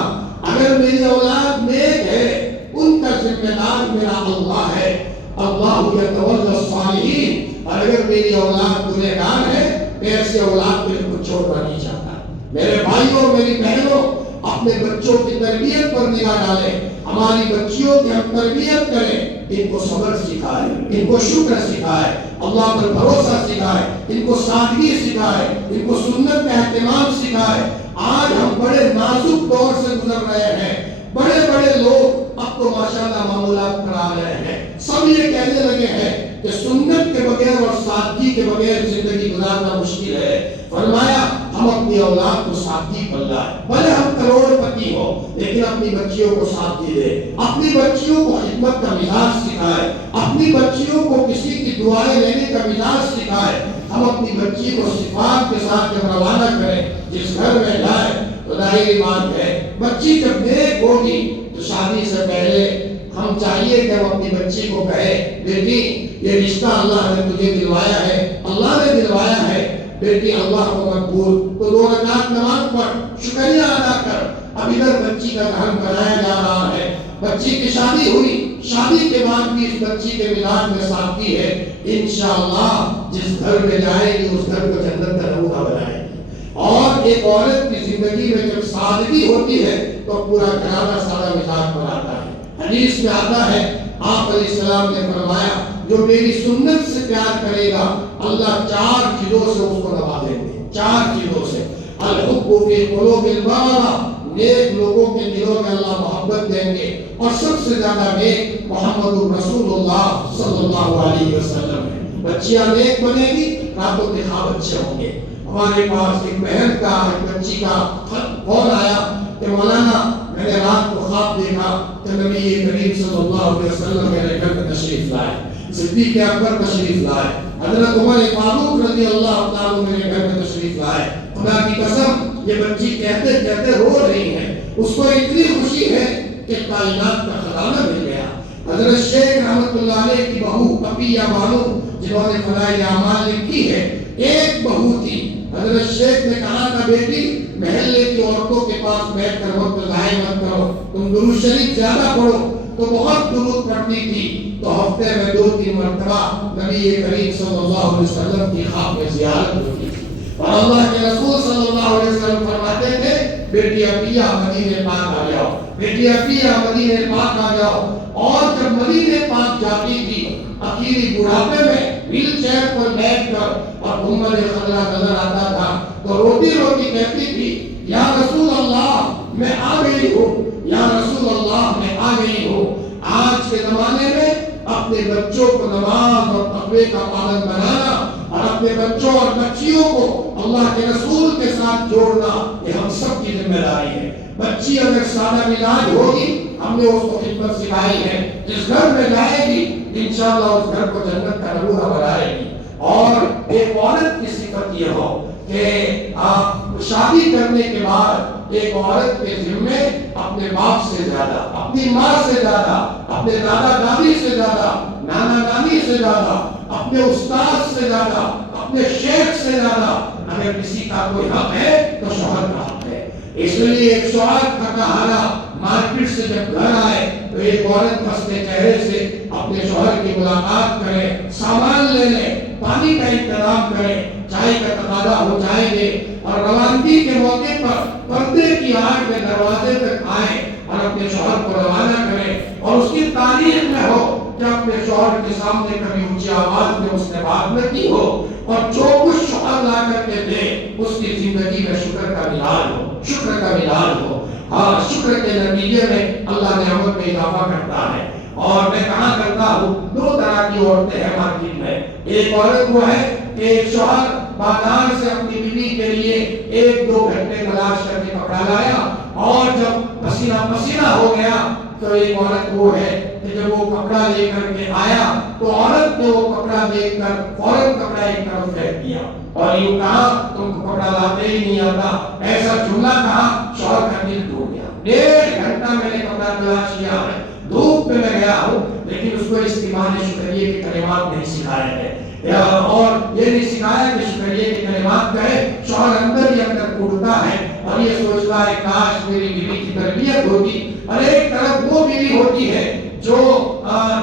اگر میری اولاد نیک ہے ان کا ذمہ دار میرا اللہ ہے, اللہ یتولی الصالحین, اور اگر میری اولاد گنہگار ہے میں ایسے اولاد کے لیے کچھ چھوڑنا نہیں چاہتا. میرے بھائیوں میری بہنوں اپنے بچوں کی تربیت پر نگاہ ڈالیں. ہماری بچیوں کی ہم تربیت کریں, ان کو صبر سکھائے, ان کو شکر سکھائے, اللہ پر بھروسہ سکھائے, ان کو سادگی سکھائے, ان کو سنت کا اہتمام سکھائے. آج ہم بڑے نازک دور سے گزر رہے ہیں. بڑے بڑے لوگ اب تو ماشاءاللہ معمولات کرا رہے ہیں. سب یہ کہنے لگے ہیں کہ سنت کے بغیر اور سادگی کے بغیر زندگی گزارنا مشکل ہے. فرمایا ہم اپنی اولاد کو سادگی پر لائیں. بھلے ہم کروڑ پتی ہو لیکن اپنی بچیوں کو سادگی دے, اپنی بچیوں کو خدمت کا مزاج سکھائے, اپنی بچیوں کو کسی کی دعائیں لینے کا مزاج سکھائے. ہم اپنی بچی کو صفات کے ساتھ جب روانہ کریں, جس گھر میں جائے تو ظاہری بات ہے بچی جب نیک ہوگی تو شادی سے پہلے ہم چاہیے کہ ہم اپنی بچی کو کہے بیٹی یہ رشتہ اللہ نے تجھے دلوایا ہے, اللہ نے دلوایا ہے, بیٹی اللہ کو مقبول. تو 2 رکعت نماز پڑھ, شکریہ ادا کر. اب ادھر بچی کا گھر بنایا جا رہا ہے, بچی کی شادی ہوئی, شادی کے بعد بھی اس بچی کے مزاج میں سادگی ہے. انشاءاللہ جس گھر میں جائے گی اس گھر کو جنت کا نمونہ بنائے گی. اور ایک عورت کی زندگی میں جب سادگی ہوتی ہے تو پورا گھرانہ سادہ مزاج پر آتا ہے. حدیث میں آتا ہے آپ علیہ السلام نے فرمایا جو میری سنت سے پیار کرے گا اللہ 4 چیزوں سے اس کو نوازیں گے. 4 چیزوں سے. الحب فی قلوب البررہ, نیک لوگوں کے دلوں میں اللہ محبت دیں گے, اور سب سے زیادہ نیک محمد رسول اللہ صلی اللہ علیہ وسلم ہے. بچیاں نیک بنے گی, راتوں کے خواب اچھے ہوں گے. ہمارے پاس ایک بہن کا ایک بچی کا فون آیا کہ مولانا میں نے رات کو خواب دیکھا کہ نبی کریم صلی اللہ علیہ وسلم میرے گھر میں تشریف لائے, صدیق اکبر تشریف لائے, حضرت عمر فاروق رضی اللہ تعالیٰ میرے گھر میں تشریف لائے. خدا کی قسم یہ بچی کہتے کہتے رو رہی ہے. اس کو اتنی خوشی ہے کہ کائنات کا خزانہ مل گیا. حضرت شیخ رحمت اللہ علیہ کی بہو عطیہ بانو جنہوں نے فضائل اعمال لکھی ہے, ایک بہو تھی. حضرت شیخ نے کہا تھا بیٹی محلے کی عورتوں کے پاس بیٹھ کر وقت ضائع مت کرو, تم درود شریف زیادہ پڑھو. تو بہت درود پڑھتی تھی، تو ہفتے میں 2-3 مرتبہ نبی کریم صلی اللہ علیہ وسلم کی خواب میں زیارت ہوتی تھی، اور اللہ کے رسول صلی اللہ علیہ وسلم فرماتے تھے بیٹی عفیہ مدینہ پاک آ جاؤ، بیٹی عفیہ مدینہ پاک آ جاؤ۔ اور جب مدینہ پاک جاتی تھی اخیری بڑھاپے میں ویل چیئر پر بیٹھ کر اور گنبد خضرا نظر آتا تھا تو روتی روتی کہتی تھی یا رسول اللہ میں آ گئی ہوں، یا رسول اللہ میں آ گئی ہوں۔ آج کے زمانے میں اپنے بچوں کو نماز اور تقوی کا پابند بنانا اور اپنے بچوں اور بچیوں کو اللہ کے رسول کے ساتھ جوڑنا یہ ہم سب کی ذمہ داری ہے۔ بچی اگر سادہ مزاج ہوگی، ہم نے اس کو خدمت سکھائی ہے، جس گھر میں جائے گی انشاءاللہ اس گھر کو جنت کا نمونہ بنائے گی۔ اور ایک عورت کی صفت یہ ہو کہ شادی کرنے کے بعد ایک عورت کے ذمے اپنے باپ سے زیادہ، اپنی ماں سے زیادہ، اپنے دادا دادی سے زیادہ، نانا نانی سے زیادہ، اپنے استاد سے زیادہ، اپنے شیخ سے زیادہ اگر کسی کا کوئی حق ہے تو شوہر کا حق ہے۔ اس لیے ایک شوہر تھکا ہارا مارکیٹ سے جب گھر آئے تو ایک عورت ہنستے چہرے سے اپنے شوہر کی ملاقات کرے، سامان لے لے، پانی کا انتظام کرے، چائے کا تقاضا ہو جائیں گے، اور روانگی کے موقع پر پردے کی آڑ میں دروازے تک آئے اور اپنے شوہر کو روانہ کرے، اور اس کی تاریخ میں ہو کہ اپنے شوہر کے سامنے کبھی اونچی آواز میں اس نے بات نہ کی ہو، اور جو کچھ شوہر لا کر کے دے اس کی زندگی میں شکر کا ملال ہو، شکر کا ملال ہو۔ ہاں، شکر کے نتیجے میں اللہ نعمت میں اضافہ کرتا ہے۔ اور میں کہاں کرتا ہوں، 2 طرح کی عورتیں ہیں مارکیٹ میں۔ ایک عورت وہ ہے کہ ایک شوہر بازار سے اپنی بیوی کے لیے 1-2 گھنٹے تلاش کر کے کپڑا لایا، اور جب پسینہ پسینہ ہو گیا تو ایک عورت وہ ہے کہ جب وہ کپڑا لے کر کے آیا تو عورت نے وہ کپڑا دیکھ کر فوراً کپڑا ایک طرف پھینک دیا اور یوں کہا تم کو کپڑا لاتے ہی نہیں آتا، ایسا جملہ کہا، شوہر کا دل ٹوٹ گیا۔ 1.5 گھنٹہ میں نے کپڑا تلاش کیا ہے، دھوپ میں میں گیا ہوں، لیکن اس کو استعمال شکریہ کے کلمات نہیں سکھائے ہیں، اور یہ نہیں سکھایا کہ شکریہ کے کلمات کہے۔ شوہر اندر ہی اندر ٹوٹتا ہے اور یہ سوچتا ہے کاش میری بیوی کی تربیت ہوتی، اور ایک طرف وہ بیوی ہوتی ہے جو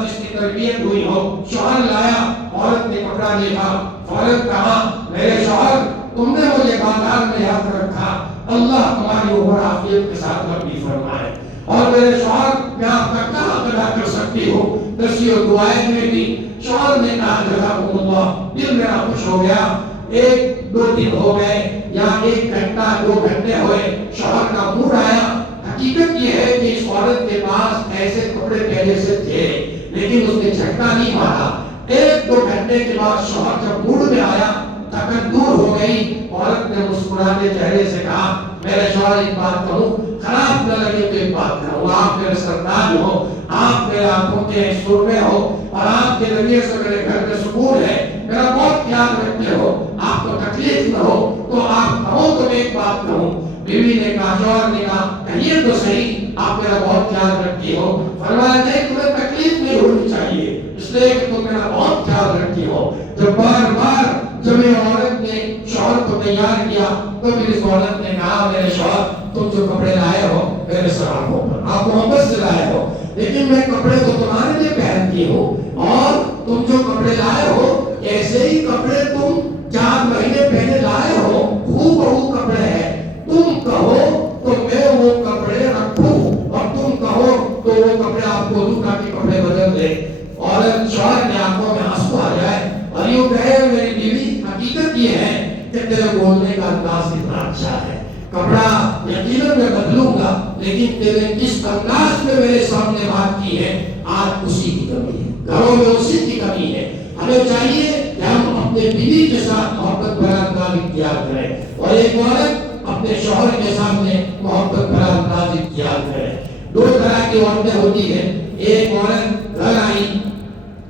جس کی تربیت ہوئی ہو۔ شوہر لایا، عورت نے کپڑا دیکھا، فوراً کہا میرے شوہر تم نے مجھے بازار میں یاد رکھا، اللہ تمہاری عمر عافیت کے ساتھ لمبی فرمائے۔ اور میرے شوہر میں آپ کا کہاں ادا کر سکتی ہوں، دستی و دعائیں میں دی۔ شوہر نے کہا جزاکم اللہ، دل میرا خوش ہو گیا۔ 1-2 دن ہو گئے یا 1 گھنٹہ 2 گھنٹے ہوئے، شوہر کا موڈ آیا۔ حقیقت یہ ہے کہ اس عورت کے پاس ایسے کپڑے پہلے سے تھے لیکن اس نے جھٹکا نہیں مارا۔ 1-2 گھنٹے کے بعد شوہر جب موڈ میں آیا، تھکن دور ہو گئی، عورت نے مسکراتے چہرے سے کہا میرے شوہر ایک بات کہوں، خراب نہ لگے تو ایک بات کہوں، آپ میرے سردار ہو، آپ میرے آنکھوں کے سرمے ہو، اور آپ کے ذریعے سے میرے گھر میں سکون ہے، میرا بہت خیال رکھتے ہو، آپ کو تکلیف نہ ہو تو آپ کہو تو میں ایک بات کہوں۔ بیوی نے کہا، شوہر نے کہا کہیے تو صحیح، آپ میرا بہت خیال رکھتی ہو۔ فرمایا نہیں، تمہیں تکلیف نہیں ہونی چاہیے، اس لیے کہ تم میرا بہت خیال رکھتی ہو۔ جب بار بار جب یہ عورت نے شوہر کو تیار کیا تو پھر اس عورت نے کہا میرے شوہر تم جو کپڑے لائے ہو میرے سراہوں پر، آپ محبت سے لائے ہو، لیکن میں کپڑے تو تمہارے لیے پہنتی ہوں، اور تم جو کپڑے لائے ہو ایسے ہی کپڑے تم 4 مہینے پہلے لائے ہو، ہو کپڑے ہیں، تم کہو تو میں وہ کپڑے رکھوں اور تم کہو تو وہ کپڑے آپ کو دوں تاکہ کپڑے بدل دے۔ عورت شوہر کے آنکھوں میں آنسو آ جائے اور یوں کہے میری بیوی حقیقت یہ ہے کہ تیرے بولنے کا انداز اتنا اچھا ہے، کپڑا یقیناً میں بدلوں گا، لیکن تیرے کس انداز میں میرے سامنے بات کی ہے آج اسی کی کمی ہے، گھروں میں اسی کی کمی ہے۔ ہمیں چاہیے کہ ہم اپنے بیوی کے ساتھ محبت بھرا انداز اختیار کریں، اور ایک عورت اپنے شوہر کے سامنے محبت بھرا انداز اختیار کرے۔ 2 طرح کی عورتیں ہوتی ہیں، ایک عورت گھر آئی،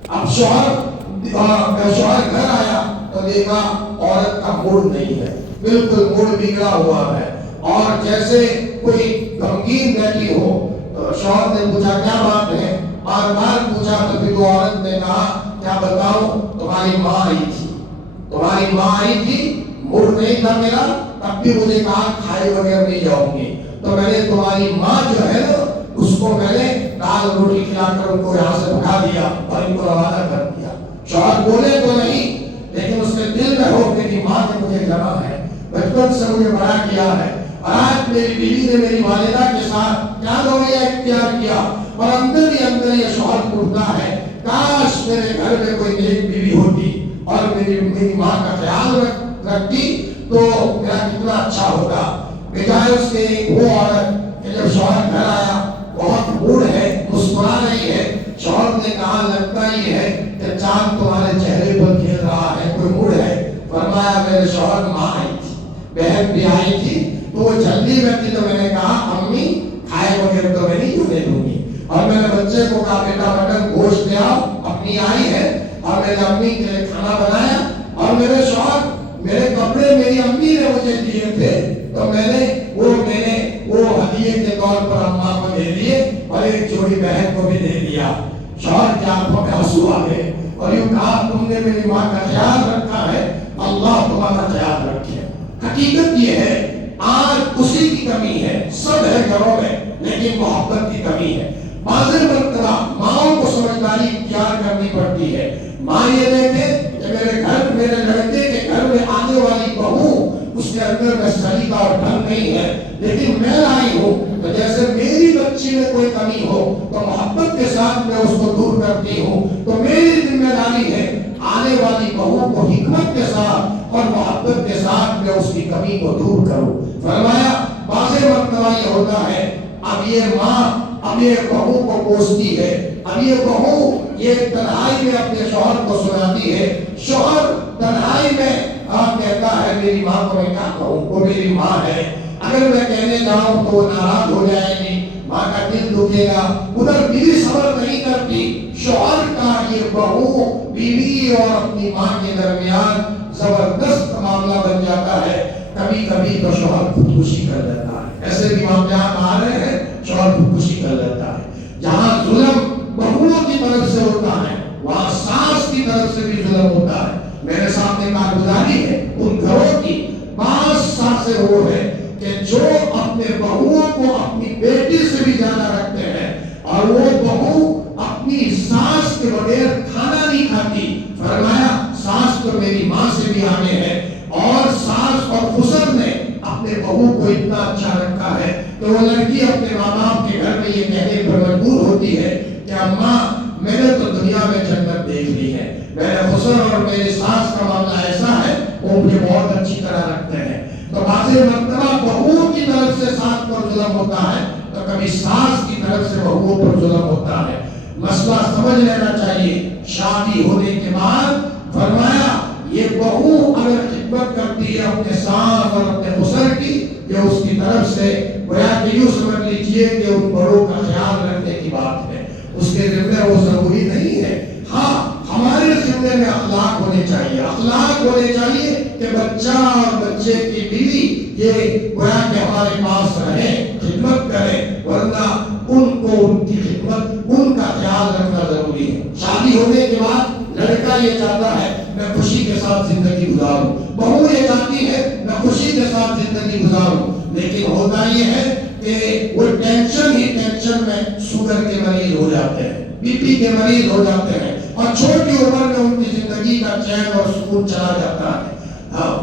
اب شوہر گھر آیا تو دیکھا عورت کا موڈ نہیں ہے، بالکل موڈ بگڑا ہوا ہے، اور جیسے کوئی غمگین بیٹھی ہو۔ شوہر نے پوچھا کیا بات ہے، بار بار پوچھا تو پھر وہ عورت نے کہا کیا بتاؤں، تمہاری ماں آئی تھی، تمہاری ماں آئی تھی، موڈ نہیں تھا میرا، تب بھی مجھے کہا کھائے بغیر نہیں جاؤں گی، تو میں نے تمہاری ماں جو ہے نا اس کو میں نے دال روٹی کھلا کر ان کو یہاں سے بھگا دیا اور ان کو روانہ کر دیا. شوہر بولے تو نہیں لیکن اس کے دل میں ہو میری ماں نے مجھے جما ہے, بچپن سے مجھے بڑا کیا ہے, اور آج میری بیوی نے میری والدہ کے ساتھ کیا رویہ اختیار کیا, اور اندر ہی اندر یہ شوہر اٹھتا ہے کاش میرے گھر میں کوئی نیک بیوی ہوتی اور میری ماں کا خیال رکھتی تو میرا کتنا اچھا ہوگا. بجائے اس کے وہ عورت کہ جب شوہر گھر آیا بہت بوڑھ ہے, مسکرا رہی ہے, شوہر نے کہا لگتا ہی ہے کہ چاند تمہارے چہرے پر کھیل رہا ہے, کوئی موڈ ہے. فرمایا میرے شوہر ماں آئی تھی, بہن بھی آئی تھی, تو وہ جلدی میں تھی, تو میں نے کہا امی کھائے بغیر تو میں نہیں جھوٹے دوں گی, اور میں نے بچے کو کہا بیٹا مٹن گوشت لے آؤ, اپنی آئی ہے, اور میں نے امی کے لیے کھانا بنایا, اور میرے شوہر میرے کپڑے میری امی نے مجھے دیے تھے تو میں نے وہ ہدیے کے طور پر اماں کو دے دیے اور ایک چھوٹی بہن کو بھی دے دیا. شوہر کی آنکھوں میں آنسو آ گئے اور یوں کہا تم نے میری ماں کا خیال رکھا ہے, اللہ تمہارا خیال رکھے. حقیقت یہ ہے آج اسی کی کمی ہے, سب ہے گھروں میں لیکن محبت کی کمی ہے. بعض مرتبہ ماؤں کو سمجھداری اختیار کرنی پڑتی ہے. ماں یہ دیکھے کہ میرے لڑکے کے گھر میں آنے والی بہو اس کے اندر میں سلیقہ اور ڈھنگ نہیں ہے, لیکن میں لائی ہوں تو جیسے میری بچی میں کوئی کمی ہو تو محبت کے ساتھ میں اس کو دور کرتی ہوں, تو میری ذمہ داری ہے آنے والی بہو کو حکمت کے ساتھ اور محبت کے ساتھ میں اس کی کمی کو دور کروں. فرمایا بعض مرتبہ یہ ہوتا ہے اب یہ ماں اب یہ بہو کو کوستی ہے, اب یہ بہو یہ تنہائی میں اپنے شوہر کو سناتی ہے, شوہر تنہائی میں کہتا ہے میری ماں کو میں کیا کہوں, وہ میری ماں ہے, اگر میں کہنے جاؤں تو وہ ناراض ہو جائے گی, ماں کا دل دکھے گا. ادھر بیوی صبر نہیں کرتی, شوہر کا یہ بہو بیوی اور اپنی ماں کے درمیان زبردست معاملہ بن جاتا ہے. کبھی کبھی تو شوہر خودکشی کر لیتا ہے, ایسے بھی واقعات آ رہے ہیں, شوہر خودکشی کر لیتا ہے. جہاں ظلم بہوؤں کی طرف سے ہوتا ہے وہاں ساس کی طرف سے بھی ظلم ہوتا ہے. میرے سامنے کارگزاری ہے ان گھروں کی, بعض ساسیں وہ ہے کہ جو اپنے بہوؤں کو اپنی بیٹی سے بھی زیادہ رکھتے ہیں, اور وہ بہو اپنی ساس کے بغیر کھانا نہیں کھاتی. فرمایا ساس تو میری ماں سے بھی آگے ہے, اور ساس اور خسر نے اپنے بہو کو اتنا اچھا رکھا ہے کہ وہ لڑکی اپنے ماں باپ کے گھر میں یہ کہنے پر مجبور ہوتی ہے کہ اماں میں نے تو دنیا میں جنت دیکھ لی ہے, میرے خسر اور میرے ساس کا معاملہ ایسا ہے وہ مجھے بہت اچھی طرح رکھتے ہیں. تو بعض مرتبہ بہو کی طرف سے ساس پر ظلم ہوتا ہے تو کبھی ساس کی طرف سے بہوؤں پر ظلم ہوتا ہے. مسئلہ سمجھ لینا چاہیے. شادی ہونے کے بعد فرمایا یہ بہو اگر خدمت کرتی ہے اپنے ساس اور اپنے خسر کی, یہ اس کی طرف سے گویا کہ یوں سمجھ لیجیے کہ ان بڑوں کا خیال رکھنے کی بات ہے. اس کے ذمہ وہ ضروری نہیں ہے. ہاں ہمارے ذمہ میں اخلاق ہونے چاہیے, اخلاق ہونے چاہیے کہ بچہ اور بچے کی بیوی یہ گویا کہ ہمارے پاس رہے, خدمت کرے, ورنہ ان کو ان کی خدمت ان کا خیال رکھنا ضروری ہے. شادی ہونے کے بعد لڑکا یہ چاہتا ہے میں خوشی کے ساتھ زندگی گزاروں, بہو یہ چاہتی ہے میں خوشی کے ساتھ زندگی گزاروں, لیکن ہوتا یہ ہے کہ وہ ٹینشن ہی ٹینشن میں شوگر کے مریض ہو جاتے ہیں, بی پی کے مریض ہو جاتے ہیں, اور چھوٹی عمر میں ان کی زندگی کا چین اور سکون چلا جاتا ہے.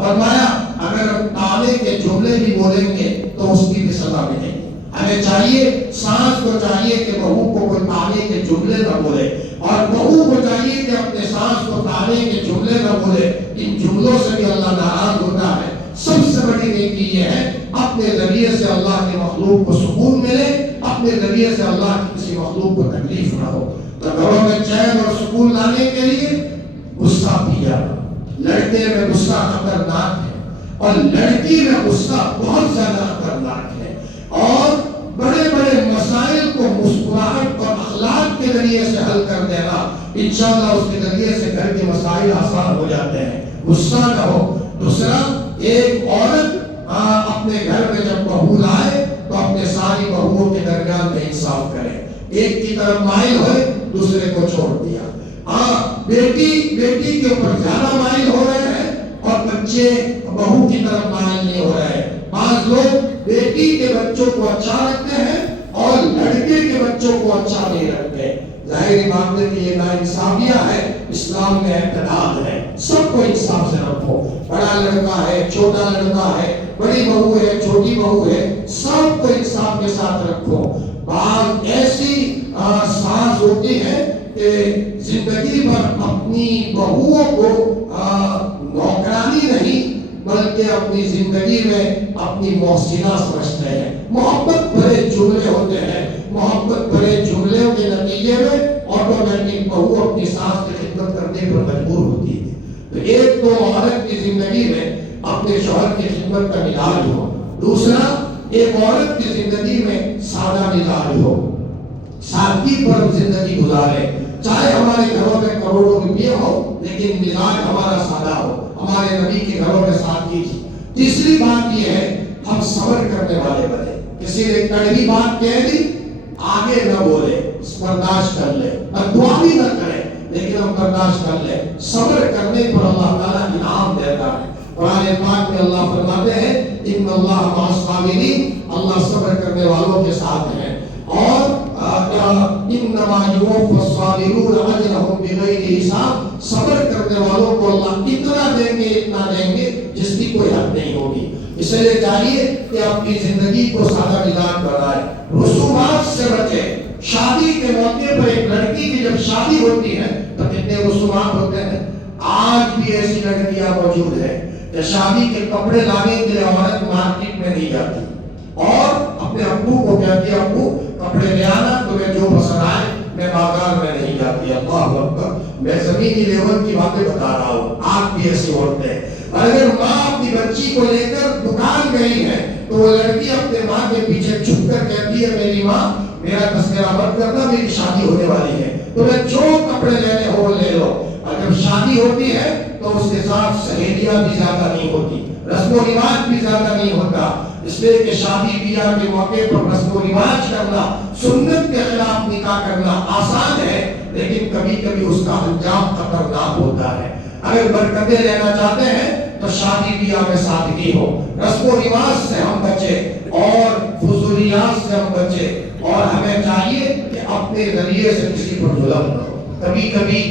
فرمایا اگر ہم تانے کے جملے بھی بولیں گے تو اس کی بھی سزا ملے گی. ہمیں چاہیے, ساس کو چاہیے کہ بہو کو کوئی تانے کے جملے نہ بولے, اور بہو کو چاہیے کہ اپنے ساس کو تانے کے جملے نہ بولے. ان جملوں سے بھی اللہ ناراض ہوتا ہے. سب سے بڑی نیکی یہ ہے اپنے ذریعے سے اللہ کے مخلوق کو سکون ملے, اپنے ذریعے سے اللہ کی کسی مخلوق کو تکلیف نہ ہو. تو گھروں میں چین اور سکون لانے کے لیے غصہ پیا. لڑکے میں غصہ خطرناک ہے اور لڑکی میں غصہ بہت زیادہ خطرناک ہے, اور بڑے بڑے مسائل کو مسکراہٹ اور اخلاق کے ذریعے سے حل کر دینا انشاءاللہ اس کے ذریعے سے گھر کے مسائل آسان ہو جاتے ہیں. غصہ نہ ہو. دوسرا, ایک عورت اپنے گھر میں جب بہو لائے تو اپنے ساری بہوؤں کے درمیان میں انصاف کرے. ایک کی طرف مائل ہوئے دوسرے کو چھوڑ دیا. بیٹی کے اوپر زیادہ مائل ہو رہے ہیں اور بچے بہو کی طرف مائل نہیں ہو رہے ہیں. بعض لوگ بیٹی کے بچوں کو اچھا رکھتے ہیں اور اور لڑکے کے بچوں کو اچھا نہیں رکھتے. ظاہری بات ہے کہ یہ ناانصافیاں ہے. اسلام میں اعتدال ہے. سب کو انصاف سے رکھو. بڑا لڑکا ہے, چھوٹا لڑکا ہے, بڑی بہو ہے, چھوٹی بہو ہے, سب کو انصاف کے ساتھ رکھو. بعض ایسی سانس ہوتی ہے کہ زندگی بھر اپنی بہوؤں کو نوکرانی نہیں بلکہ اپنی زندگی میں اپنی محسنہ سمجھتے ہیں. محبت بھرے جملے ہوتے ہیں. محبت بھرے جملوں کے نتیجے میں آٹومیٹک بہو اپنی ساس کی خدمت کرنے پر مجبور ہوتی ہے. تو ایک تو عورت کی زندگی میں اپنے شوہر کی خدمت کا مزاج ہو. دوسرا, ایک عورت کی زندگی میں سادہ مزاج ہو, سادگی پر زندگی گزارے. چاہے ہمارے گھروں میں کروڑوں روپیے ہو لیکن مزاج ہمارا سادہ ہو. ہمارے نبی کے گھروں میں سادگی تھی. تیسری بات یہ ہے, ہم صبر کرنے والے بنے. کسی نے کڑوی بات کہہ دی, آگے نہ بولے, برداشت کر لے. دعا بھی نہ کرے لیکن ہم برداشت کر لیں. صبر کرنے پر اللہ تعالیٰ انعام دیتا ہے. قرآن پاک میں اللہ فرماتے ہیں ان اللہ مع الصابرین, اللہ صبر کرنے والوں کے ساتھ ہیں. اور انما یوفی الصابرون اجرهم بغیر حساب, صبر کرنے والوں کو اللہ اتنا دیں گے, اتنا دیں گے جس کی کوئی حد نہیں ہوگی. اس لیے چاہیے کہ اپنی زندگی کو سادہ مزاج بنائے, رسومات سے بچے. شادی کے موقع پر ایک لڑکی کی جب شادی ہوتی ہے تو کتنے رسومات ہوتے ہیں. آج بھی ایسی لڑکیاں موجود ہیں کہ شادی کے کپڑے لانے کے لیے عورت مارکیٹ میں نہیں جاتی اور اپنے ابو کو کہتی ہے ابو کپڑے لے آنا, تمہیں جو پسند آئے. میں بازار میں نہیں جاتی. اللہ اکبر, میں زمینی لیول کی باتیں بتا رہا ہوں. آپ بھی ایسی عورتیں ہیں. اگر ماں اپنی بچی کو لے کر دکان گئی ہے تو وہ لڑکی اپنے ماں کے پیچھے چھپ کر کہتی ہے میری ماں میرا تذکرہ مت کرنا, میری شادی ہونے والی ہے, تمہیں جو کپڑے لینے ہو لے لو. اور جب شادی ہوتی ہے تو اس کے ساتھ سہیلیاں بھی زیادہ نہیں ہوتی, رسم و رواج بھی زیادہ نہیں ہوتا. اس لیے کہ شادی بیاہ کے موقع پر رسم و رواج کرنا, سنت کے خلاف نکاح کرنا آسان ہے لیکن کبھی کبھی اس کا انجام خطرناک ہوتا ہے. اگر برکتیں لینا چاہتے ہیں تو شادی بیاہ میں سادگی ہو, رسم و رواج سے ہم بچے اور فضولیات سے ہم بچے. اور ہمیں چاہیے کہ اپنے ذریعے سے کسی پر ظلم نہ ہو. کبھی کبھی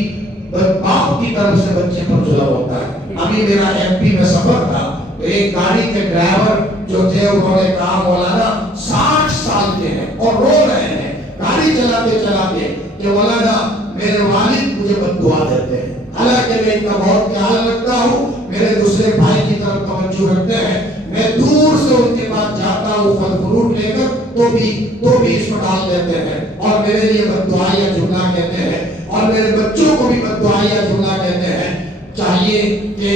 باپ کی طرف سے بچے پر ظلم ہوتا ہے. ابھی میرا ایم پی میں سفر تھا, ایک گاڑی کے ڈرائیور جو تھے انہوں نے کہا مولانا 60 سال کے ہیں اور رو رہے ہیں گاڑی چلاتے چلاتے کہ مولانا میرے والد مجھے بد دعا دیتے ہیں. حالانکہ میں ان کا بہت خیال رکھتا ہوں, میرے دوسرے بھائی کی طرف توجہ رکھتے ہیں, میں دور سے ان کے پاس جاتا ہوں پھل فروٹ لے کر تو بھی اس کو ڈال دیتے ہیں اور میرے لیے بد دعائیاں جملہ کہتے ہیں اور میرے بچوں کو بھی بد دعائیاں جملہ کہتے ہیں. چاہیے کہ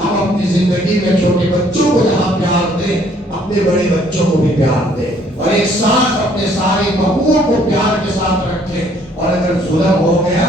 ہم اپنی زندگی میں چھوٹے بچوں کو جہاں پیار دیں اپنے بڑے بچوں کو بھی پیار دیں اور ایک ساتھ اپنے ساری بہوؤں کو پیار کے ساتھ رکھیں. اور اگر ظلم ہو گیا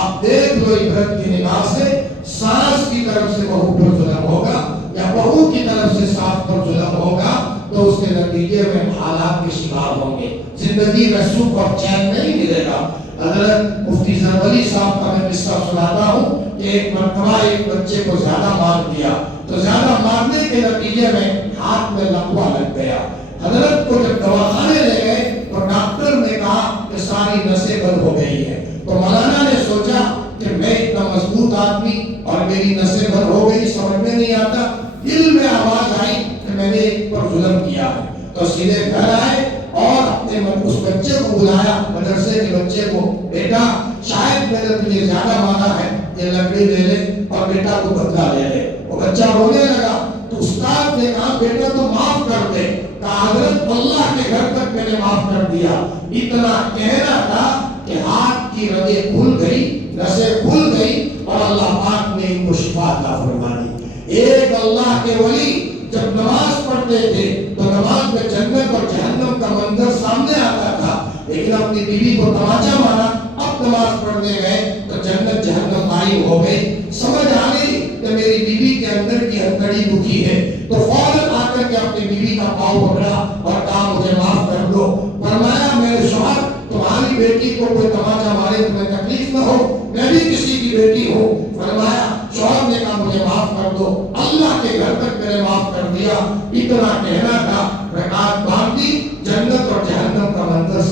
آپ دیکھ لو عبرت کی نگاہ سے, ساس کی طرف سے بہو پر ظلم ہوگا یا بہو کی طرف سے ساس پر ظلم ہوگا تو اس کے نتیجے میں حالات کے شکار ہوں گے. زندگی میں سکھ اور چین نہیں ملے گا. حضرت مفتی زربلی صاحب کا میں قصہ سناتا ہوں کہ ایک مرتبہ ایک بچے کو زیادہ مار دیا تو زیادہ مارنے کے نتیجے میں ہاتھ میں لقوہ لگ گیا. حضرت کو جب دواخانے لے گئے تو ڈاکٹر نے کہا کہ ساری نسیں بند ہو گئی ہیں. تو مولانا نے سوچا کہ میں اتنا مضبوط آدمی اور میری نسیں بند ہو گئی, سمجھ میں نہیں آتا. دل میں آواز آئی کہ میں نے ایک پر ظلم کیا ہے. تو سیدھے گھر آئے اور اپنے اس بچے کو بلایا, مدرسے کے بچے کو, بیٹا شاید میں نے تجھے زیادہ مارا ہے, یہ لکڑی لے لے اور بیٹا کو بدلہ لے لے. وہ بچہ رونے لگا تو استاد نے کہا بیٹا تو معاف کر دے. کہا حضرت اللہ کے گھر تک میں نے معاف کر دیا. اتنا کہنا تھا کہ ہاتھ کی رگیں کھل گئی, نسیں کھل گئی اور اللہ پاک نے ان کو شفا عطا فرما دی. ایک اللہ کے ولی جب نماز پڑھتے تھے تو نماز میں جنت اور جہنم کا منظر سامنے آتا تھا, لیکن اپنی بیوی کو تماچا مارا. اب نماز پڑھنے گئے تو جنت جہنم غائب ہو گئی. سمجھ آ گئی کہ میری بیوی کے اندر کی ہتھکڑی دکھی ہے تو فوراً آ کر کے اپنی بیوی کا پاؤں پکڑا اور کہا مجھے معاف کر دو. فرمایا میرے شوہر تمہاری بیٹی کو کوئی تماچا مارے تمہیں تکلیف نہ ہو, میں بھی کسی کی بیٹی ہوں. فرمایا شوہر نے کہا مجھے معاف کر دو, اللہ کے گھر تک میں نے معاف کر دیا. اتنا کہنا تھا, رکعت باندھ دی, جنت اور جہنم کا منظر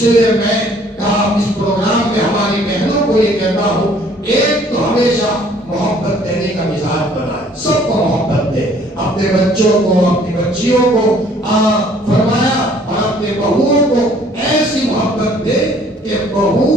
اس لیے میں اس پروگرام میں ہماری بہنوں کو یہ کہتا ہوں، ایک تو ہمیشہ محبت دینے کا مزاج بنائے، سب کو محبت دے، اپنے بچوں کو، اپنی بچیوں کو فرمایا، اور اپنے بہوؤں کو ایسی محبت دے کہ بہو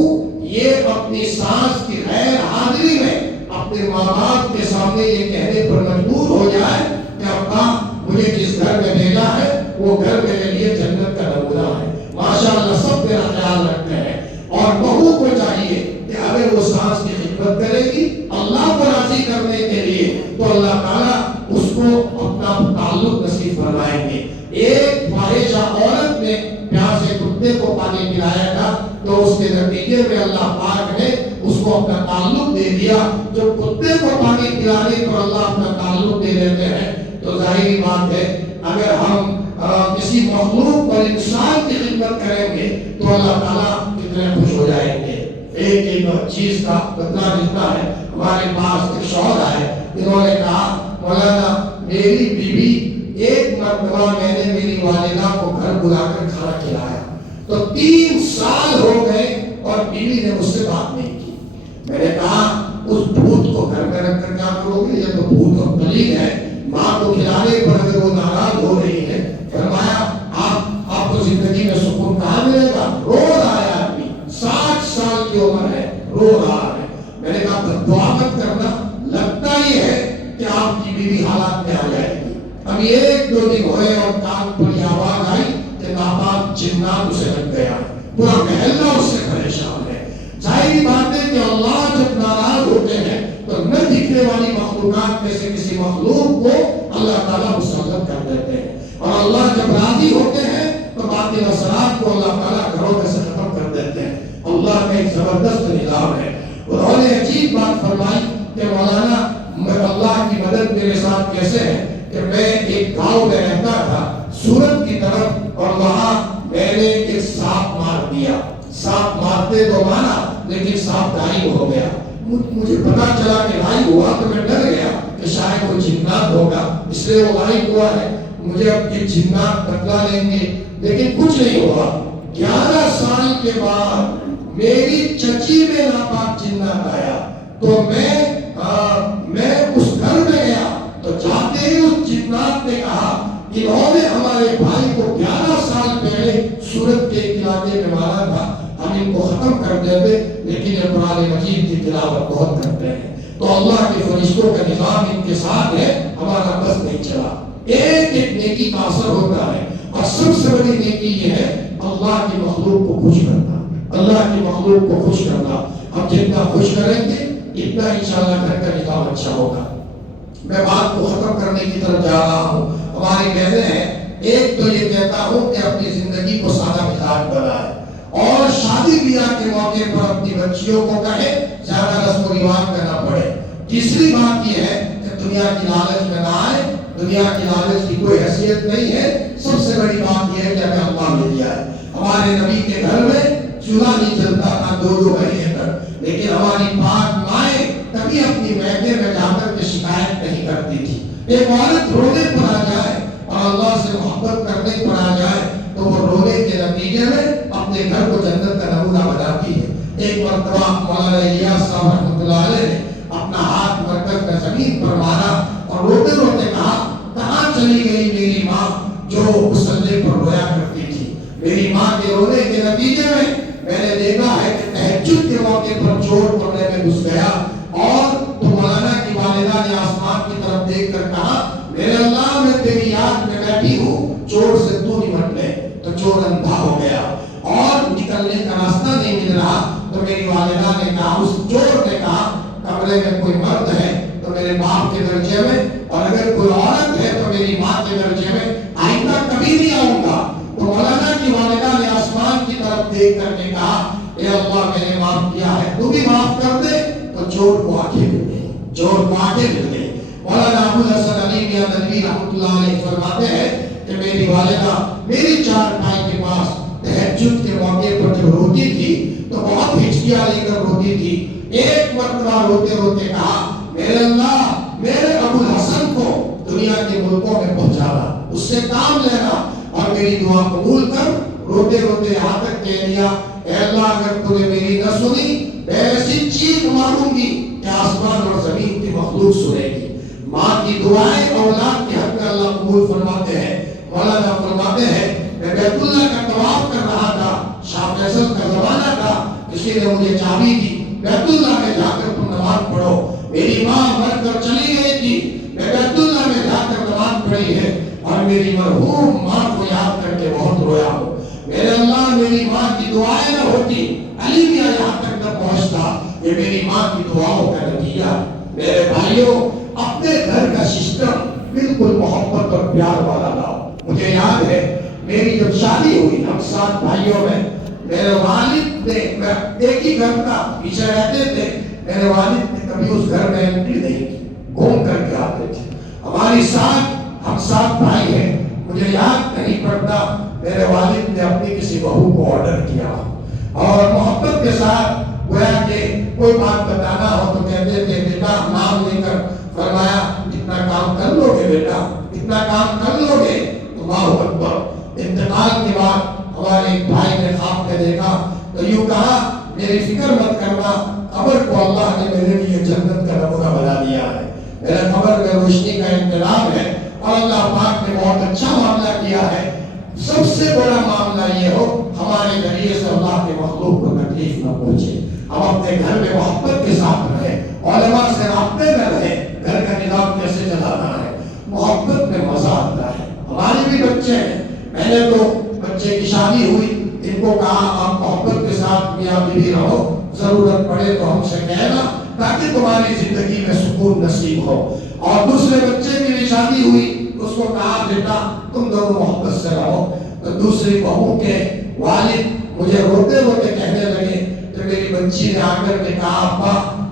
یہ اپنی ساس کی غیر حاضری میں اپنے ماں باپ کے سامنے یہ کہنے پر مجبور ہو جائے کہ ابا مجھے جس گھر میں بھیجا ہے وہ گھر میرے لیے جنت کا نمونہ ہے۔ ماشاءاللہ سب میرا خیال رکھتے ہیں، اور بہو کو چاہیے کہ اگر وہ ساس کی خدمت کرے گی اللہ کو راضی کرنے کے لیے تو اللہ تعالیٰ اس کو اپنا تعلق نصیب فرمائیں گے۔ ایک فاحشہ عورت نے پیاسے کتے کو پانی پلایا تھا تو اس کے نتیجے میں اللہ پاک نے اس کو اپنا تعلق دے دیا۔ جب کتے کو پانی پلانے پر اللہ اپنا تعلق دے دیتے ہیں تو ظاہری بات ہے اگر ہم کسی مخلوق اور انسان کی خدمت کریں گے تو اللہ تعالیٰ کتنے خوش ہو جائیں گے۔ ایک چیز کا بدلہ ملتا ہے، ہمارے پاس ایک شوہر آئے، انہوں نے کہا مولانا میری بیوی ایک مرتبہ میں نے میری والدہ کو گھر بلا کر کھانا کھلایا تو 3 سال ہو گئے اور بیوی نے مجھ سے بات نہیں کی۔ میں نے کہا اس بھوت کو گھر میں رکھ کر کیا کرو گے، یہ تو بھوت اور پلیت ہے، ماں کو کھلانے پر اگر وہ ناراض ہو رہی ہے، فرمایا آپ کو زندگی میں سکون کہاں ملے گا؟ رو رہا ہے آدمی، 60 سال کی عمر ہے، رو رہا ہے۔ میں نے کہا دعا مت کرنا، لگتا یہ ہے کہ آپ کی بیوی حالات میں آ جائے گی۔ ابھی 1-2 دن ہوئے اور کان پر یہ آواز آئی کہ ناپاک جنات اسے لگ گیا، پورا محلہ اس سے پریشان ہے۔ ظاہری بات ہے کہ اللہ جب ناراض ہوتے ہیں تو نہ دکھنے والی مخلوقات میں سے کسی مخلوق کو اللہ تعالیٰ مسلط کر دیتے ہیں، اور اللہ جب راضی ہوتے ہیں تو باطل اثرات کو اللہ تعالیٰ گھروں میں سے ختم کر دیتے ہیں۔ اللہ کا ایک زبردست نظام ہے۔ انہوں نے عجیب بات فرمائی کہ مولانا اللہ کی مدد میرے ساتھ کیسے ہے کہ میں ایک گاؤں میں رہتا تھا سورت کی طرف، اور وہاں میں نے ایک سانپ مار دیا۔ سانپ مارتے تو مارا لیکن سانپ غائب ہو گیا۔ مجھے پتا چلا کہ غائب ہوا تو میں ڈر گیا کہ شاید وہ جنات ہوگا، اس لیے وہ غائب ہوا ہے، مجھے اب یہ جنات بدلا لیں گے، لیکن کچھ نہیں ہوا۔ 11 سال کے بعد میری چچی میں ناپاک جنات آیا تو میں اس گھر میں گیا تو جاتے ہی اس جنات نے کہا انہوں نے ہمارے بھائی کو 11 سال پہلے سورت کے علاقے میں مارا تھا، ہم ان کو ختم کر دیتے لیکن یہ قرآن مجید کی تلاوت بہت کرتے ہیں۔ تو اللہ کے فرشتوں کا نظام ان کے ساتھ ہے، ہمارا بس نہیں چلا۔ ایک ایک نیکی کا اثر ہوتا ہے، اور سب سے بڑی نیکی یہ ہے اللہ کی مخلوق کو خوش کرنا، اللہ کی مخلوق کو خوش کرنا۔ ہم جتنا خوش کریں گے اتنا انشاءاللہ گھر کا نظام اچھا ہوگا۔ میں بات کو ختم کرنے کی طرف جا رہا ہوں۔ ہماری بہنیں ہیں، ایک تو یہ کہتا ہوں کہ اپنی زندگی کو سادہ مزاج بنائے، اور شادی بیاہ کے موقع پر اپنی بچیوں کو کہے زیادہ رسم و رواج کا نہ پڑے۔ تیسری بات یہ ہے کہ دنیا کی لالچ میں نہ آئے، دنیا کی لالچ کی کوئی حیثیت نہیں ہے۔ سب سے بڑی بات یہ ہے کہ ہمیں اللہ نے دیا ہے۔ ہمارے نبی کے گھر میں چولہا نہیں چلتا تھا 2 مہینے تک، لیکن ہماری پاک مائیں کبھی اپنی میدے میں جا کر کے شکایت نہیں کرتی تھی۔ ایک عورت رونے پر آ جائے اور اللہ سے محبت کرنے پر آ جائے تو وہ رونے کے نتیجے میں اپنے گھر کو جنت کا نمونہ بناتی ہے۔ ایک مرتبہ مولانا الیاس صاحب رحمۃ اللہ علیہ نے اپنا ہاتھ مرکز میں زمین پر مارا اور روتے روتے کہا کہاں چلی گئی میری ماں جو مصلی پر رویا کرتی تھی۔ میری ماں کے رونے کے نتیجے میں نے دیکھا ہے کہ تہجد کے موقع پر چور پڑنے میں گھس گیا، اور تو مولانا کی والدہ نے آسمان کی طرف دیکھ کر کہا میرے اللہ میں تیری یاد میں بیٹھی ہوں، چور سے تو نمٹ لے۔ تو چور اندھا ہو گیا اور نکلنے کا راستہ نہیں مل رہا، تو میری والدہ نے کہا، اس چور نے کہا کمرے میں کوئی مرد ہے تو میرے باپ کے درجے میں، اور اگر کوئی عورت ہے تو میری ماں کے درجے میں، آئندہ کبھی نہیں آؤں گا۔ تو مولانا کی والدہ نے آسمان کی طرف دیکھ کر کے کہا اے اللہ میں نے معاف کیا ہے، تو بھی معاف کر دے۔ تو چور کو آنکھیں مل گئی، چور کو آنکھیں مل گئی۔ مولانا ابو الحسن علی میاں ندوی رحمۃ اللہ علیہ فرماتے ہیں کہ میری والدہ میری چارپائی کے پاس تہجد کے موقع پر جو روتی تھی تو بہت ہچکیاں لے کر روتی تھی۔ ایک مرتبہ روتے روتے کہا میرے اللہ میرے ابو الحسن کو دنیا کے ملکوں میں پہنچانا، اس سے کام لینا اور میری دعا قبول کر، روتے روتے یہاں تک کہہ دیا اے اللہ اگر تو نے میری نہ سنی میں ایسی چیخ ماروں گی کہ آسمان اور زمین کی مخلوق سنے گی۔ ماں کی دعائیں اولاد کے حق میں اللہ قبول فرماتے ہیں۔ مولانا فرماتے ہیں میں بیت اللہ کا طواف کر رہا تھا، شاہ فیصل کا زمانہ تھا، کسی نے مجھے چابی دی بیت اللہ میں جا کر تم نماز پڑھو۔ میری ماں مر کر چلی گئی تھی، میں بیت اللہ میں جا کر نماز پڑھی ہے اور میری مرحوم ماں کو یاد کر کے بہت رویا ہوں۔ میرے اللہ میری ماں کی دعائیں نہ ہوتی علی میاں یہاں تک نہ پہنچتا، یہ میری ماں کی دعاؤں کا نتیجہ ہے۔ میرے بھائیوں اپنے گھر کا سسٹم بالکل محبت اور پیار والا لاؤ۔ مجھے یاد ہے میری جب شادی ہوئی ہم 7 بھائیوں میں میرے والد نے، میں ایک ہی گھر کا پیچھے رہتے تھے، میرے والد نے کبھی اس گھر میں انٹری نہیں کی، گھوم کر کے آتے تھے۔ ہماری ہم 7 بھائی ہیں، مجھے یاد نہیں پڑتا میرے والد نے اپنی کسی بہو کو آرڈر کیا اور محبت کے ساتھ گویا کہ کوئی بات بتانا ہو تو کہتے تھے بیٹا نام لے کر، فرمایا اتنا کام کر لو گے بیٹا، اتنا کام کر لو گے تو اللہ اکبر۔ انتقال کے بعد ہمارے ایک بھائی نے خواب میں دیکھا تو یوں کہا میری فکر مت کرنا، قبر کو اللہ نے میرے لیے جنت کا نمونہ بنا دیا ہے، میرے قبر میں روشنی کا انتظام ہے اور اللہ پاک نے بہت اچھا معاملہ کیا ہے۔ سب سے بڑا معاملہ یہ ہو ہمارے ذریعے سے اللہ کے مخلوق کو تکلیف نہ پہنچے، ہم اپنے گھر میں محبت کے ساتھ رہیں، علماء سے رابطے میں رہیں، گھر کا نظام کیسے چلانا ہے، محبت میں مزہ آتا ہے۔ ہمارے بھی بچے ہیں، میں نے تو بچے کی شادی ہوئی، ان کو کہا آپ محبت کے ساتھ میاں بیوی رہو، ضرورت پڑے تو ہم سے کہنا تاکہ تمہاری زندگی میں سکون نصیب ہو۔ اور دوسرے بچے کی بھی شادی ہوئی، اس کو کہا بیٹا تم دونوں محبت سے رہو۔ تو دوسری بہو کے والد مجھے روتے روتے کہنے لگے کہ میری بچی نے آ کر کے کہا ابا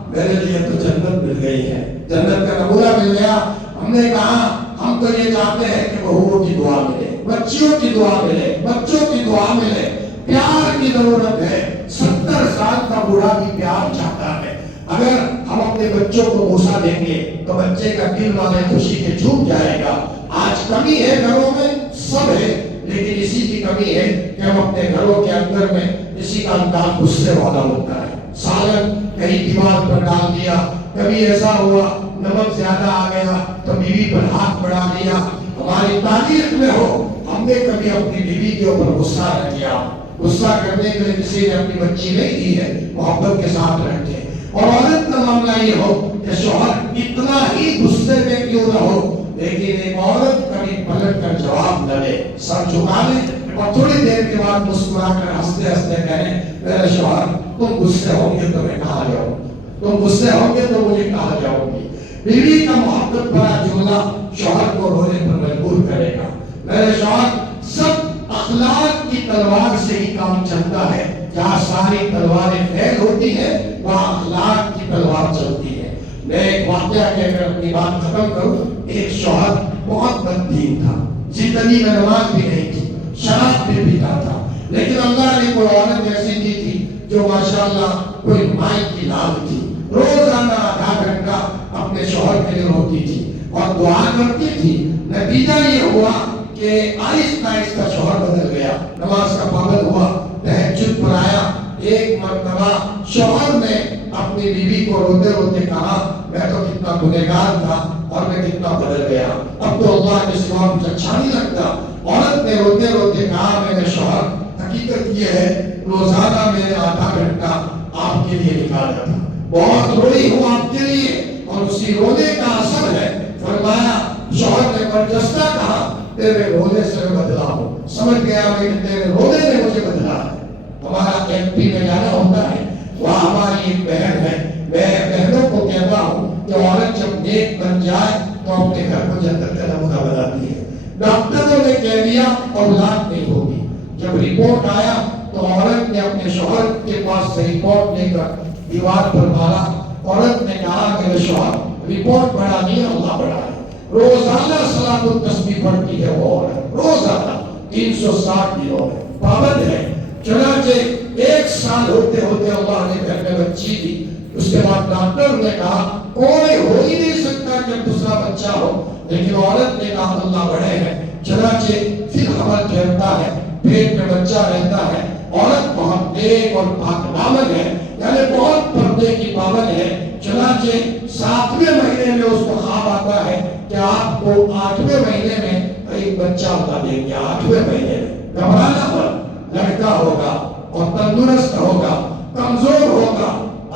میرے لیے تو جنت مل گئی ہے، جنت کا نمونہ مل گیا۔ ہم نے کہا ہم تو یہ چاہتے ہیں کہ بہوؤں کی دعا ملے، بچیوں کی دعا ملے، بچوں کی دعا ملے، پیار کی ضرورت ہے۔ 70 سال کا بوڑھا بھی پیار چاہتا ہے۔ اگر ہم اپنے بچوں کو بوسا دیں گے تو بچے کا دل والے خوشی کے جھوم جائے گا۔ آج کمی ہے گھروں میں، سب ہے، لیکن اسی کی کمی ہے کہ ہم اپنے گھروں کے اندر میں اسی کا انداز غصے والا ہوتا ہے۔ سالن کہیں دیوار پر ڈال دیا، کبھی ایسا ہوا نمک زیادہ آ گیا تو بیوی پر ہاتھ بڑھا دیا۔ ہماری تاریخ میں ہو ہم نے کبھی اپنی بیوی کے اوپر غصہ نہ کیا، غصہ کرنے کے لیے کسی نے اپنی بچی نہیں دی ہے، محبت کے ساتھ رکھے۔ اور عورت کا معاملہ یہ ہو کہ شوہر اتنا ہی غصے میں کیوں نہ ہو لیکن ایک عورت کبھی پلٹ کر جواب نہ دے، سر جھکا لے اور تھوڑی دیر کے بعد مسکرا کر ہنستے ہنستے کہے میرے شوہر تم غصے ہوں گے تو میں کہاں جاؤں، تم غصے ہوں گے تو مجھے کہاں جاؤں گی۔ بیوی کا محبت بڑا جملہ شوہر کو رونے پر مجبور کرے گا۔ میرے شوہر سب اخلاق کی تلوار سے ہی کام چلتا ہے، جہاں ساری تلواریں فیل ہوتی ہیں وہاں اخلاق کی تلوار چلتی ہے۔ میں ایک واقعہ کہہ کر اپنی بات ختم کروں۔ ایک شوہر بہت بددین تھا، زندگی میں نماز بھی نہیں تھی، شراب بھی پیتا تھا، لیکن اللہ نے کوئی عورت ایسی دی تھی جو ماشاءاللہ کوئی مائی کی لال تھی، روزانہ آدھا گھنٹہ اپنے شوہر کے لیے روتی تھی اور دعا کرتی تھی۔ نتیجہ یہ ہوا کہ آہستہ آہستہ شوہر بدل گیا، نماز کا پابند ہوا، تہجد پر آیا۔ ایک مرتبہ شوہر نے اپنی بیوی کو روتے روتے کہا میں تو کتنا گنہگار تھا اور میں کتنا بدل گیا، اب تو اللہ کے سوا مجھے اچھا نہیں لگتا۔ عورت نے روتے روتے کہا میرے شوہر حقیقت یہ ہے روزانہ میں نے آدھا گھنٹہ آپ کے لیے نکالا تھا، بہت روئی ہوں آپ کے لیے اور اسی رونے کا اثر ہے۔ فرمایا شوہر نے برجستہ کہا تیرے رونے سے میں بدلا ہوں، سمجھ گیا میں کہ تیرے رونے نے مجھے بدلا ہے۔ ہمارا MP میں جانا ہوتا ہے، وہاں ہماری ایک بہن ہے، میں بہنوں کو کہتا ہوں کہ عورت جب نیک بن جائے تو اپنے گھر کو جنت کا نمونہ بناتی ہے۔ ڈاکٹروں نے کہہ دیا اولاد نہیں ہوگی، جب رپورٹ آیا تو عورت نے اپنے شوہر کے پاس سے رپورٹ لے کر دیوار پر مارا۔ عورت نے کہا میرے شوہر رپورٹ بڑھا نہیں اللہ بڑھا ہے، روزانہ صلاۃ التسبیح پڑھتی ہے وہ عورت، روزانہ 360 دنوں میں پابند ہے۔ چنانچہ 1 سال ہوتے ہوتے اللہ نے گھر میں بچی دی۔ اس کے بعد ڈاکٹر نے کہا کوئی ہو ہی نہیں سکتا کہ دوسرا بچہ ہو، لیکن عورت نے کہا اللہ بڑے ہیں۔ چنانچہ پھر حمل ٹھہرتا ہے، پیٹ میں بچہ رہتا ہے، عورت بہت نیک اور پاک دامن ہے، یعنی بہت پردے کی پابند ہے، چنانچہ 7ویں مہینے میں اس کو خواب آتا ہے کہ آپ کو 8ویں مہینے میں ایک بچہ اللہ دیں گے، 8ویں مہینے میں۔ گھبرانا مت، لڑکا ہوگا اور تندرست ہوگا، کمزور ہوگا،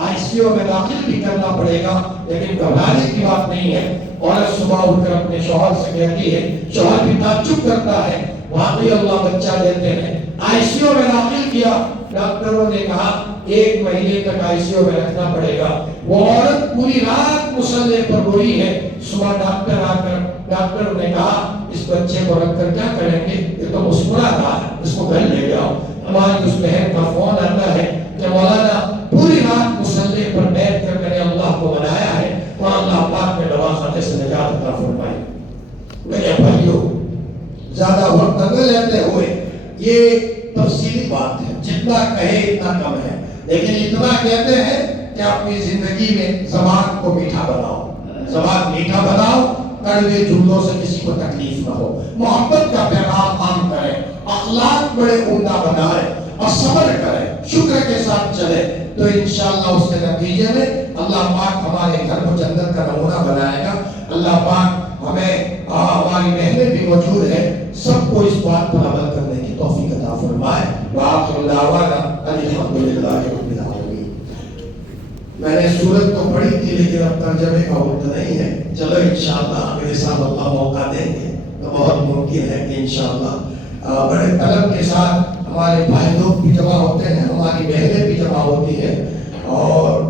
ICU میں داخل بھی کرنا پڑے گا، لیکن گھبرانے کی بات نہیں ہے۔ عورت صبح اٹھ کر اپنے شوہر سے کہتی ہے، شوہر بھی تعجب کرتا ہے، واقعی اللہ بچہ دیتے ہیں۔ ICU میں داخل کیا، ڈاکٹروں نے کہا 1 مہینے تک ICU میں رکھنا پڑے گا۔ وہ عورت پوری رات مصلے پر روئی ہے، صبح ڈاکٹر آ کر ڈاکٹر نے کہا اس بچے کو رکھ کر کیا کریں گے، یہ تو مسکرا رہا ہے، اس کو گھر لے جاؤ۔ ہماری اس بہن کا فون آتا ہے کہ مولانا پوری رات مصلے پر بیٹھ کر میں نے اللہ کو بنایا ہے اور اللہ پاک نے دواخانے سے نجات عطا فرمائی۔ میرے بھائیوں، زیادہ وقت نہ لیتے ہوئے یہ تفصیلی بات ہے، جتنا کہے اتنا کم ہے، لیکن اتنا کہتے ہیں کہ اپنی زندگی میں زبان کو میٹھا بناؤ، زبان میٹھا بناؤ، کڑوے جملوں سے کسی کو تکلیف نہ ہو، محبت کا پیغام عام کریں، اخلاق بڑے عمدہ بنائیں اور صبر کریں، شکر کے ساتھ چلے، تو انشاءاللہ اس کے نتیجے میں اللہ پاک ہمارے گھر کو جنت کا نمونہ بنائے گا۔ اللہ پاک ہمیں ہماری بہنیں بھی موجود ہیں، سب کو اس بات پر عمل کرنے کی توفیق عطا فرمائے۔ وآخر دعوانا الحمدللہ رب العالمین۔ میں نے سورت تو پڑھی تھی لیکن اب ترجمے کا وقت نہیں ہے، چلو انشاءاللہ میرے ساتھ اللہ موقع دیں گے تو بہت ممکن ہے کہ انشاءاللہ بڑے طلب کے ساتھ ہمارے بھائی لوگ بھی جمع ہوتے ہیں، ہماری بہنیں بھی جمع ہوتی ہیں، اور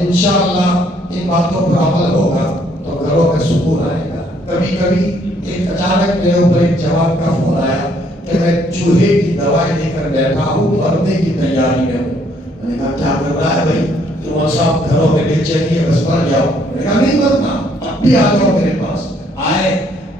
انشاءاللہ ان باتوں پر عمل ہوگا تو گھروں میں سکون آئے گا۔ کبھی کبھی ایک اچانک میرے اوپر ایک جواب کا فون آیا کہ میں چوہے کی دوائی لے کر بیٹھا ہوں، مرنے کی تیاری میں ہوں۔ میں نے کہا کیا کر رہا ہے بھائی؟ کہ وہ صاحب گھروں میں بے چینی ہے، بس مر جاؤ۔ میں نے کہا نہیں مرنا، اب بھی آ جاؤ میرے پاس۔ آئے،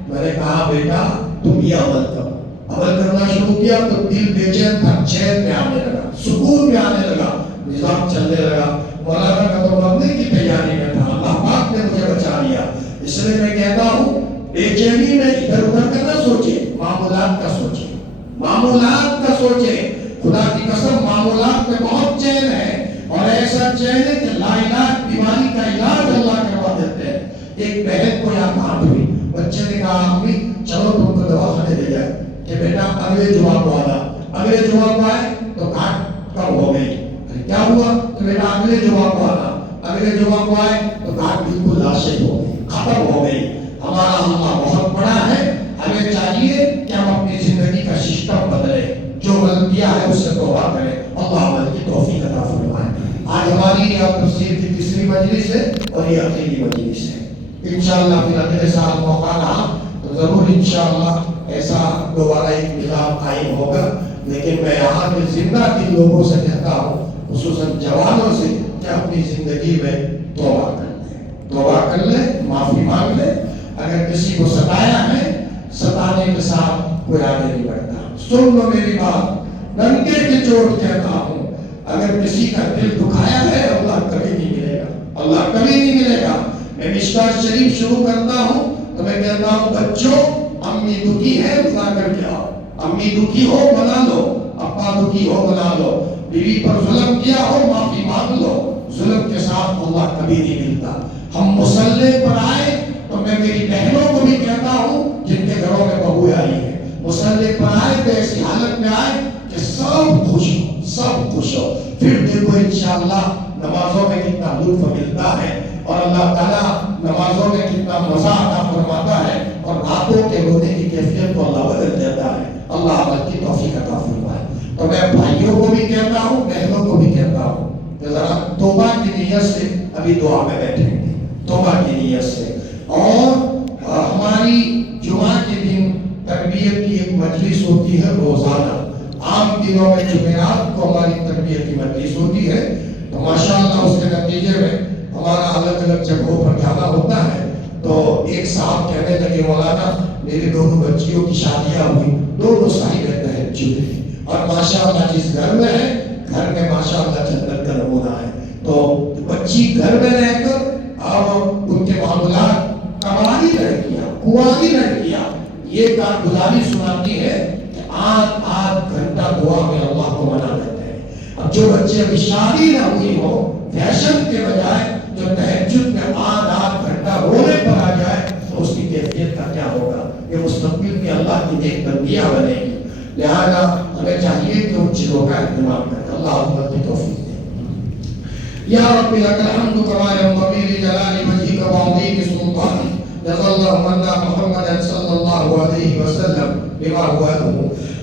میں نے کہا بیٹا تم یہ عمل کرو۔ عمل کرنا شروع کیا تو دل بے چین تھا، چین میں آنے لگا، سکون میں آنے لگا، نظام چلنے لگا۔ مولانا کا تو مرنے کی تیاری میں تھا، اللہ پاک نے مجھے بچا لیا۔ اس لیے میں کہتا ہوں بے چینی میں ادھر ادھر کا نہ سوچے، معمولات کا سوچے، معمولات کا سوچے۔ خدا کی قسم معمولات میں بہت چین ہے، اور ایسا چین ہے کہ لا علاج بیماری کا علاج اللہ کروا دیتے ہیں۔ ایک بہن کو یہاں کہاں ہوئی، بچے نے کہا امی چلو تم کو دواخانے لے جائے کہ بیٹا اگلے جمعہ کو آنا۔ اگلے جمعہ کو آئے تو گھاٹ کم ہو گئی۔ کیا ہوا کہ بیٹا اگلے جمعہ کو آنا۔ اگلے جمعہ کو آئے تو گھاٹ بالکل لاشیں ہو گئی، ختم ہو گئی۔ ہمارا اللہ بہت بڑا ہے، ہمیں چاہیے کہ ہم اپنی زندگی کا سسٹم بدلیں، جو غلطیاں ہیں اس سے توبہ کریں۔ اللہ عمل کی توفیق عطا فرمائے۔ آج ہماری یہ تفسیر کی تیسری مجلس ہے اور یہ اخیری مجلس ہے۔ انشاءاللہ پھر اگلے سال موقع رہا تو ضرور انشاءاللہ ایسا دوبارہ ایک نظام قائم ہوگا، لیکن میں یہاں کے زندہ دل لوگوں سے کہتا ہوں، خصوصاً جوانوں سے، کہ اپنی زندگی میں توبہ کر لیں، توبہ کر لیں، معافی مانگ لیں۔ اگر کسی کو ستایا ہے، ستانے کے ساتھ کوئی آگے نہیں بڑھتا۔ سن لو میری بات، ڈنکے کی چوٹ کہتا ہوں، اگر کسی کا دل دکھایا ہے اللہ کبھی نہیں ملے گا، اللہ کبھی نہیں ملے گا۔ میں مشکوٰۃ شریف شروع کرتا ہوں تو میں کہتا ہوں بچوں امی دکھی ہے بتا کر کے آؤ، امی دکھی ہو بنا لو، ابا دکھی ہو بنا لو، بیوی پر ظلم کیا ہو معافی مانگ لو۔ ظلم کے ساتھ اللہ کبھی نہیں ملتا۔ ہم مصلے پر آئے تو میں میری بہنوں کو بھی کہتا ہوں جن کے گھروں میں بہو آئی ہے، مصلے پر آئے تو ایسی حالت میں آئے کہ سب خوش ہو، سب خوش ہو۔ پھر دیکھو انشاءاللہ نمازوں میں کتنا لطف ملتا ہے، اور اللہ تعالیٰ نمازوں میں کتنا مزہ عطا فرماتا ہے، اور راتوں کے رونے کی کیفیت کو اللہ بدل دیتا ہے۔ اللہ عمل کی توفیق عطا فرمائے۔ تو میں بھائیوں کو بھی کہتا ہوں، بہنوں کو بھی کہتا ہوں کہ ذرا توبہ کی نیت سے ابھی دعا میں بیٹھیں گے، توبہ کی نیت سے۔ اور ہماری جمعہ کے دن تربیت کی ایک مجلس ہوتی ہے روزانہ، عام دنوں میں جمعرات کو ہماری تربیت کی مجلس ہوتی ہے، تو ماشاءاللہ اس کے نتیجے میں ہمارا الگ الگ جگہوں پر جانا ہوتا ہے۔ تو ایک صاحب کہنے لگے مولانا میری دونوں بچیوں کی شادیاں ہوئی، دونوں صاحب تہجد ہیں، اور ماشاءاللہ جس گھر میں ہے گھر میں ماشاءاللہ جنت کا نمونہ ہے۔ تو بچی گھر میں رہ کر اب ان کے معاملات کماری لڑکیاں، کنواری لڑکیاں یہ کارگزاری سناتی ہے کہ بچے ابھی شادی نہ ہوئی ہو فیشن کے بجائے جو تہجد میں 8 گھنٹہ رونے پر آ جائے تو اس کی کیفیت کا کیا ہوگا؟ یہ مستقبل کی اللہ کی نیک بندیاں بنے گی. لہذا ہمیں چاہیے کہ ان چیزوں کا اہتمام کریں. اللہ حکمت کی توفیق دے. یا رب لک الحمد کما ينبغي لجلال وجهك وعظیم سلطانك. جزا الله عنا محمدا صلى الله عليه وسلم بما هو أهله.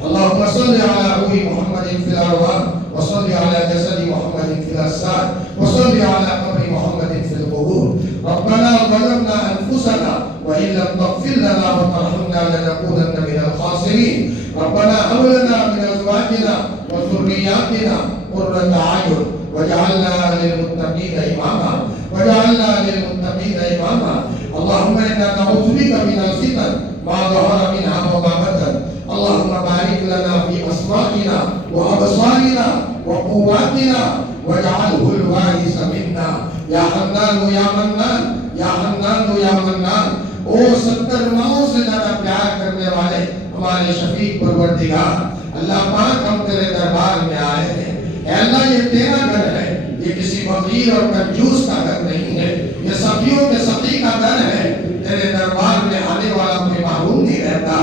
اللهم صل على روح محمد في الأرواح وصل على جسد محمد في الأجساد وصل على قبر محمد في القبور. ربنا ظلمنا أنفسنا وإن لم تغفر لنا وترحمنا لنكونن من الخاسرين. ربنا هب لنا من أزواجنا وذرياتنا قرة أعين واجعلنا للمتقين إماما واجعلنا للمتقين إماما. اللهم إنا نعوذ بك من الفتن ما ظهر منها وما بطن. اللهم بارك لنا في أسماعنا وأبصارنا وقواتنا واجعله الوارث منا. یا حنان یا منان یا حنان یا منان. او 70 ماہوں سے زیادہ پیار کرنے والے ہمارے شفیق پروردگار اللہ پاک، ہم تیرے دربار میں آئے ہیں. اے اللہ یہ تیرا گھر ہے، یہ کسی فقیر اور کنجوس کا گھر نہیں ہے، یہ سخیوں کے سخی کا گھر ہے. تیرے دربار میں آنے والا کوئی محروم نہیں رہتا.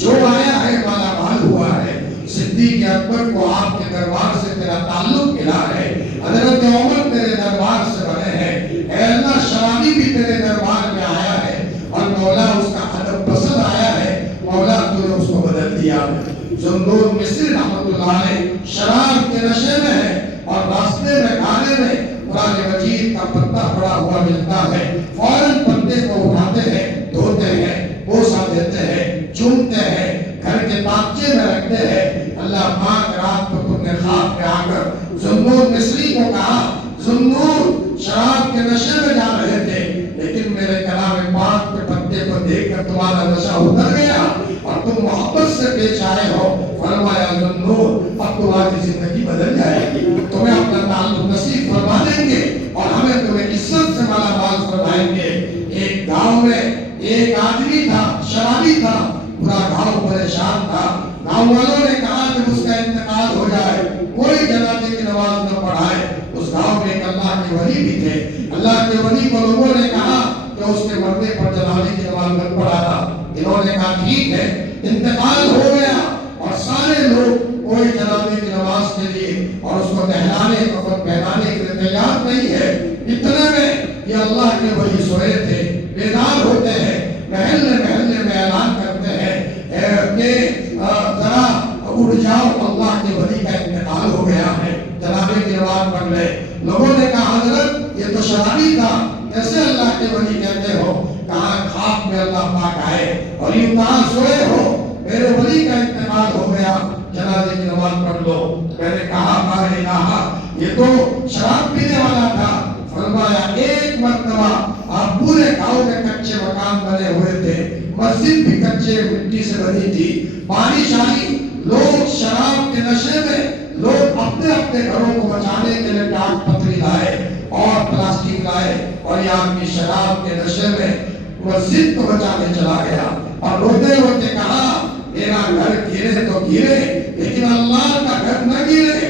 جو آیا ہے مالا مال ہوا ہے. صدیق اکبر کو آپ کے دربار سے تیرا تعلق ملا ہے. حضرت عمر تیرے دربار سے بنے ہیں. اے اللہ شرابی بھی تیرے دربار میں آیا ہے اور مولا اس کا ادب پسند آیا ہے. مولا تو نے اس کو بدل دیا. ذوالنور مصری رحمۃ اللہ علیہ شراب کے نشے میں ہے اور راستے میں کھانے میں قرآن مجید کا پتا پڑا ہوا ملتا ہے. فوراً پتے کو اٹھاتے ہیں، دھوتے ہیں، بوسہ دیتے ہیں، چومتے ہیں، گھر کے باغچے میں رکھتے ہیں. اللہ پاک رات کو تم نے خواب میں آ کر ذوالنور مصری کو کہا، ذوالنور شراب کے نشے میں جا رہے تھے لیکن میرے کلام پاک کے پتے کو دیکھ کر تمہارا نشہ اتر گیا اور تم محبت سے پیش آئے ہو. فرمایا ذوالنور اب تمہاری زندگی بدل جائے گی، تمہیں اپنا تعلق نصیب فرما دیں گے اور ہمیں تمہیں عزت سے مالا مال فرمائیں گے. ایک گاؤں میں ایک آدمی تھا، شرابی تھا، پورا گاؤں پریشان تھا. گاؤں والوں نے کہا کہ اس کا انتقال ہو جائے، کوئی جنازے کی نماز نہ پڑھائے. اس گاؤں میں ایک اللہ کے ولی بھی تھے. اللہ کے ولی کو لوگوں نے کہا کہ اس کے مرنے پر جنازے کی نماز نہ پڑھانا. انہوں نے کہا ٹھیک ہے. انتقال ہو گیا اور سارے لوگ کوئی جنازے کی نماز کے لیے اور اس کو نہلانے کفن پہنانے کے لیے تیار نہیں ہے. اتنے میں یہ اللہ کے ولی سوئے تھے، بیدار ہوتے ہیں، محلے محلے میں اعلان کرتے ہیں کہ ذرا اٹھ جاؤ، اللہ کے ولی کا انتقال ہو گیا ہے، جنازے کی نماز پڑھ لے. لوگوں نے کہا حضرت یہ تو شرابی تھا، کیسے اللہ کے ولی کہتے ہو؟ کہاں خواب میں اللہ پاک آئے اور یوں کہاں سوئے ہو میرے ولی کا انتقال ہو گیا، جنازے کی نماز پڑھ لو. میں نے کہا مارے کہا یہ تو شراب پینے والا تھا. فرمایا ایک مرتبہ آپ پورے گاؤں میں کچے مکان بنے ہوئے تھے، مسجد بھی کچے مٹی سے بنی تھی، بارش آئی، لوگ شراب کے نشے میں لوگ اپنے اپنے گھروں کو بچانے کے لیے ٹاٹ پتری لائے اور پلاسٹک لائے اور یہ آدمی شراب کے نشے میں مسجد کو بچانے چلا گیا اور روتے روتے کہا میرا گھر گرے تو گرے لیکن اللہ کا گھر نہ گرے.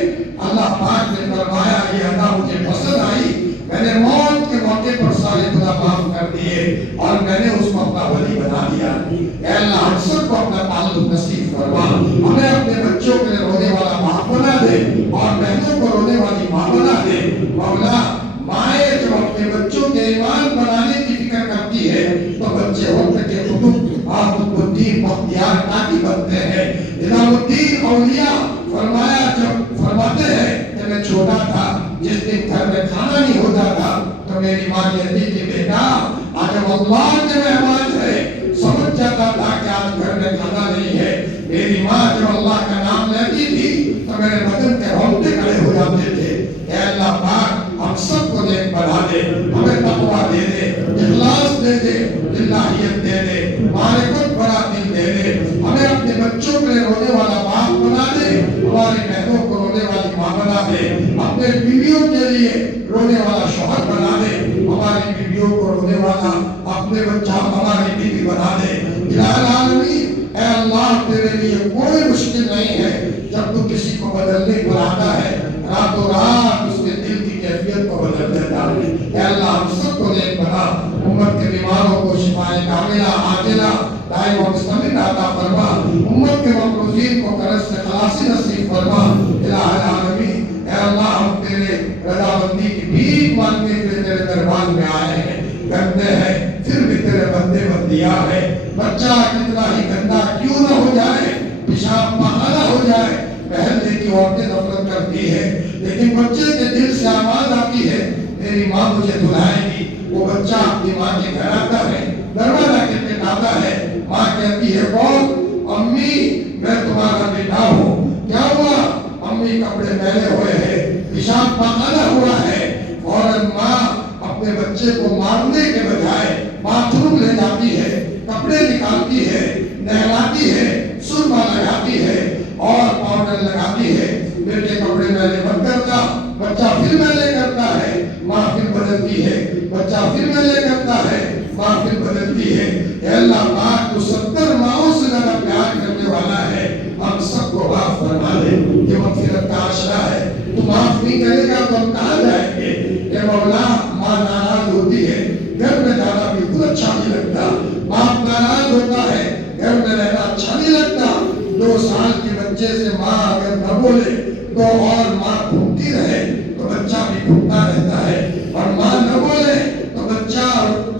اللہ پاک نے فرمایا یہ ادا مجھے پسند آئی، میں نے موت کے موقع پر سارے گناہ معاف کر دیے اور میں نے اس کو اپنا ولی بنا دیا. اے اللہ ہم سب کو اپنا تعلق نصیب فرما، ہمیں اپنے بچوں کے لیے رونے والا باپ بنا دے اور بہنوں کو رونے والی ماں بنا دے. مولا مائیں جب اپنے بچوں کے ایمان بنانے کی فکر کرتی ہے تو بچے وقت کے قطب قطب الدین بختیار کاکی بنتے ہیں. نظام الدین اولیاء فرماتے ہیں کہ میں چھوٹا تھا، جس دن گھر میں کھانا نہیں ہوتا تھا تو میری ماں کہتی تھی بیٹا آج اللہ کے مہمان ہے. سمجھ جاتا تھا کہ آج گھر میں کھانا نہیں ہے. میری ماں جب اللہ کا نام لیتی تھی تو میرے بدن کے رونگٹے کھڑے ہو جاتے تھے. اے اللہ پاک ہم سب کو نیک بنا دے، ہمیں تقویٰ دے دے، اخلاص دے دے، الہیت دے دے، معرفت بڑا دل دے دے. ہمیں اپنے بچوں کے لیے رونے والا باپ بنا دے، ہماری بہنوں کو رونے والی ماں بنا دے، اپنے بیویوں کے لیے رونے والا شوہر بنا دے، ہماری بیویوں کو رونے والا اپنے بچہ ہماری بیوی بنا دے. الہ العالمین اے اللہ تیرے لیے کوئی مشکل نہیں ہے. جب تو کسی کو بدلنے پر آتا ہے راتوں رات اس کے دل کی کیفیت کو بدل دیتا ہے۔ اے اللہ ہم سب کو نیک بنا، امت کے بیماروں کو شفائے کاملہ عاجلہ دائم و مستمر عطا فرما، امت کے مقروضین کو قرض سے خلاصی نصیب فرما۔ الہ العالمین، اے اللہ ہم تیرے رضامندی کی بھیک مانگنے کے لیے تیرے دربار میں آئے ہیں، گندے ہیں پھر بھی تیرے بندے بندیاں ہیں، بچہ کتنا ہی گندا کیوں نہ ہو جائے، پیشاب پخانہ ہو جائے، محلے کی عورتیں نفرت کرتی ہے، لیکن بچے کے دل سے آواز آتی ہے میری ماں مجھے دلائے گی، وہ بچہ اپنی ماں کے گھر آتا ہے، دروازہ کھٹکھٹاتا ہے، ماں کہتی ہے کون؟ امی میں تمہارا بیٹا ہوں، کیا ہوا؟ امی کپڑے میلے ہوئے ہیں، پیشاب پخانہ ہوا ہے، فوراً ماں اپنے بچے کو مارنے کے بجائے باتھ روم لے جاتی ہے، کپڑے نکالتی ہے، نہلاتی ہے، سرما لگاتی ہے اور پاؤڈر لگاتی ہے، بیٹے کپڑے میلے مت کرتا، بچہ پھر میلے کرتا ہے، ماں پھر بدلتی ہے، بچہ پھر میلے کرتا ہے، ماں پھر بدلتی ہے۔ اے اللہ پاک تو 70 ماؤں سے زیادہ پیار کرنے والا ہے، ہم سب کو معاف فرما دے، یہ مغفرت کا عشرہ ہے، تو معاف نہیں کرے گا تو ہم کہاں جائیں گے؟ اے مولا ماں ناراض ہوتی ہے، گھر میں جانا بالکل اچھا نہیں لگتا، باپ ناراض ہوتا ہے، گھر میں رہنا اچھا نہیں لگتا، 2 سال کے بچے سے ماں اگر نہ بولے تو اور ماں گھومتی رہے تو بچہ بھی گھومتا رہتا ہے، اور ماں نہ بولے تو بچہ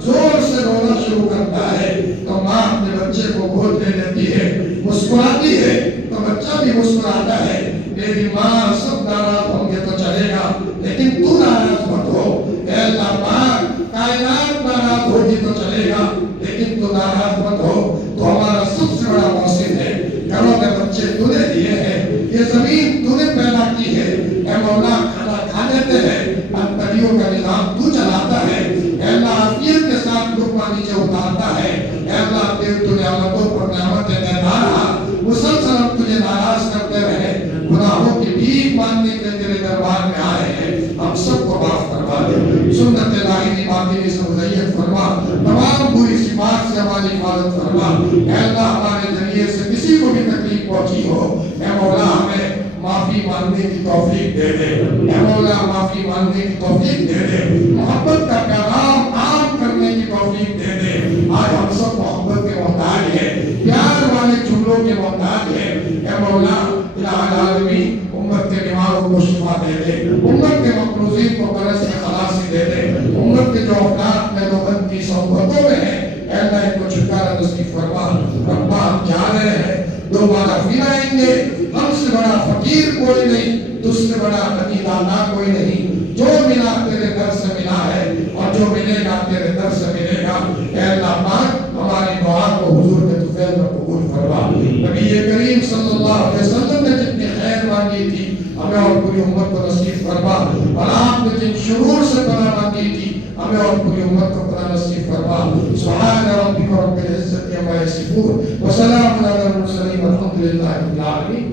زور سے رونا شروع کرتا ہے، تو ماں اپنے بچے کو گود لے لیتی ہے، مسکراتی ہے تو بچہ بھی مسکراتا ہے، میری ماں سب ناراض ہوں گے تو چلے گا لیکن تو ناراض مت ہو، اے اللہ پاک کائنات ناراض ہوگی تو چلے گا لیکن تو ناراض مت ہو، تو ہمارا سب سے بڑا محسن ہے، گھروں میں بچے تو نے دیے ہیں، یہ زمین تو نے پیدا کی ہے، اے مولا کھانا کھا لیتے ہیں، انتڑیوں کا نظام تو چلاتا ہے، اے اللہ عافیت کے ساتھ لقمہ نیچے اتارتا ہے، اے اللہ تو نعمتوں پر نعمتیں دیتا رہا، مسلسل ہم تجھے ناراض کرتے رہے، گناہوں کی بھیک مانگنے کے تیرے دربار میں آئے ہیں، ہم سب کو معاف کروا دے، سنت ظاہری باطنی سے مزین فرما، تمام بری صفات سے ہماری حفاظت فرما، اے اللہ ہمارے ذریعے سے کسی کو بھی تکلیف پہنچی ہو، اے مولا ہمیں معافی مانگنے کی توفیق دے دے، اے مولا معافی مانگنے کی توفیق دے دے، محبت کا پیغام عام کرنے کی توفیق دے دے، آج ہم سب محبت کے محتاج ہیں، پیار والے جملوں کے محتاج ہیں، اے مولا الہ العالمین امت کے بیماروں کو شفا دے دے، امت کے مقروضین کو قرض سے خلاصی دے دے، امت کے جو افراد میں نوبت کی صحبتوں میں ہیں اے اللہ ان کو چھٹکارا نصیب فرما، ربا ہم جا رہے ہیں دوبارہ پھر آئیں گے، ہم سے بڑا فقیر کوئی نہیں، تجھ سے بڑا غنی دانا کوئی نہیں، جو ملا تیرے در سے ملا ہے اور جو ملے گا تیرے در سے ملے گا، اے اللہ پاک ہماری دعا کو حضور کے طفیل میں قبول فرما، نبی کریم صلی اللہ علیہ وسلم نے جتنی خیر مانگی تھی ہمیں اور پوری امت کو نصیب فرما، اور آپ نے جن شرور سے پناہ مانگی تھی ہمیں اور پوری امت کو پناہ نصیب فرما، سبحان ربک رب العزت عما یصفون وسلام علی المرسلین والحمد للہ رب العالمین۔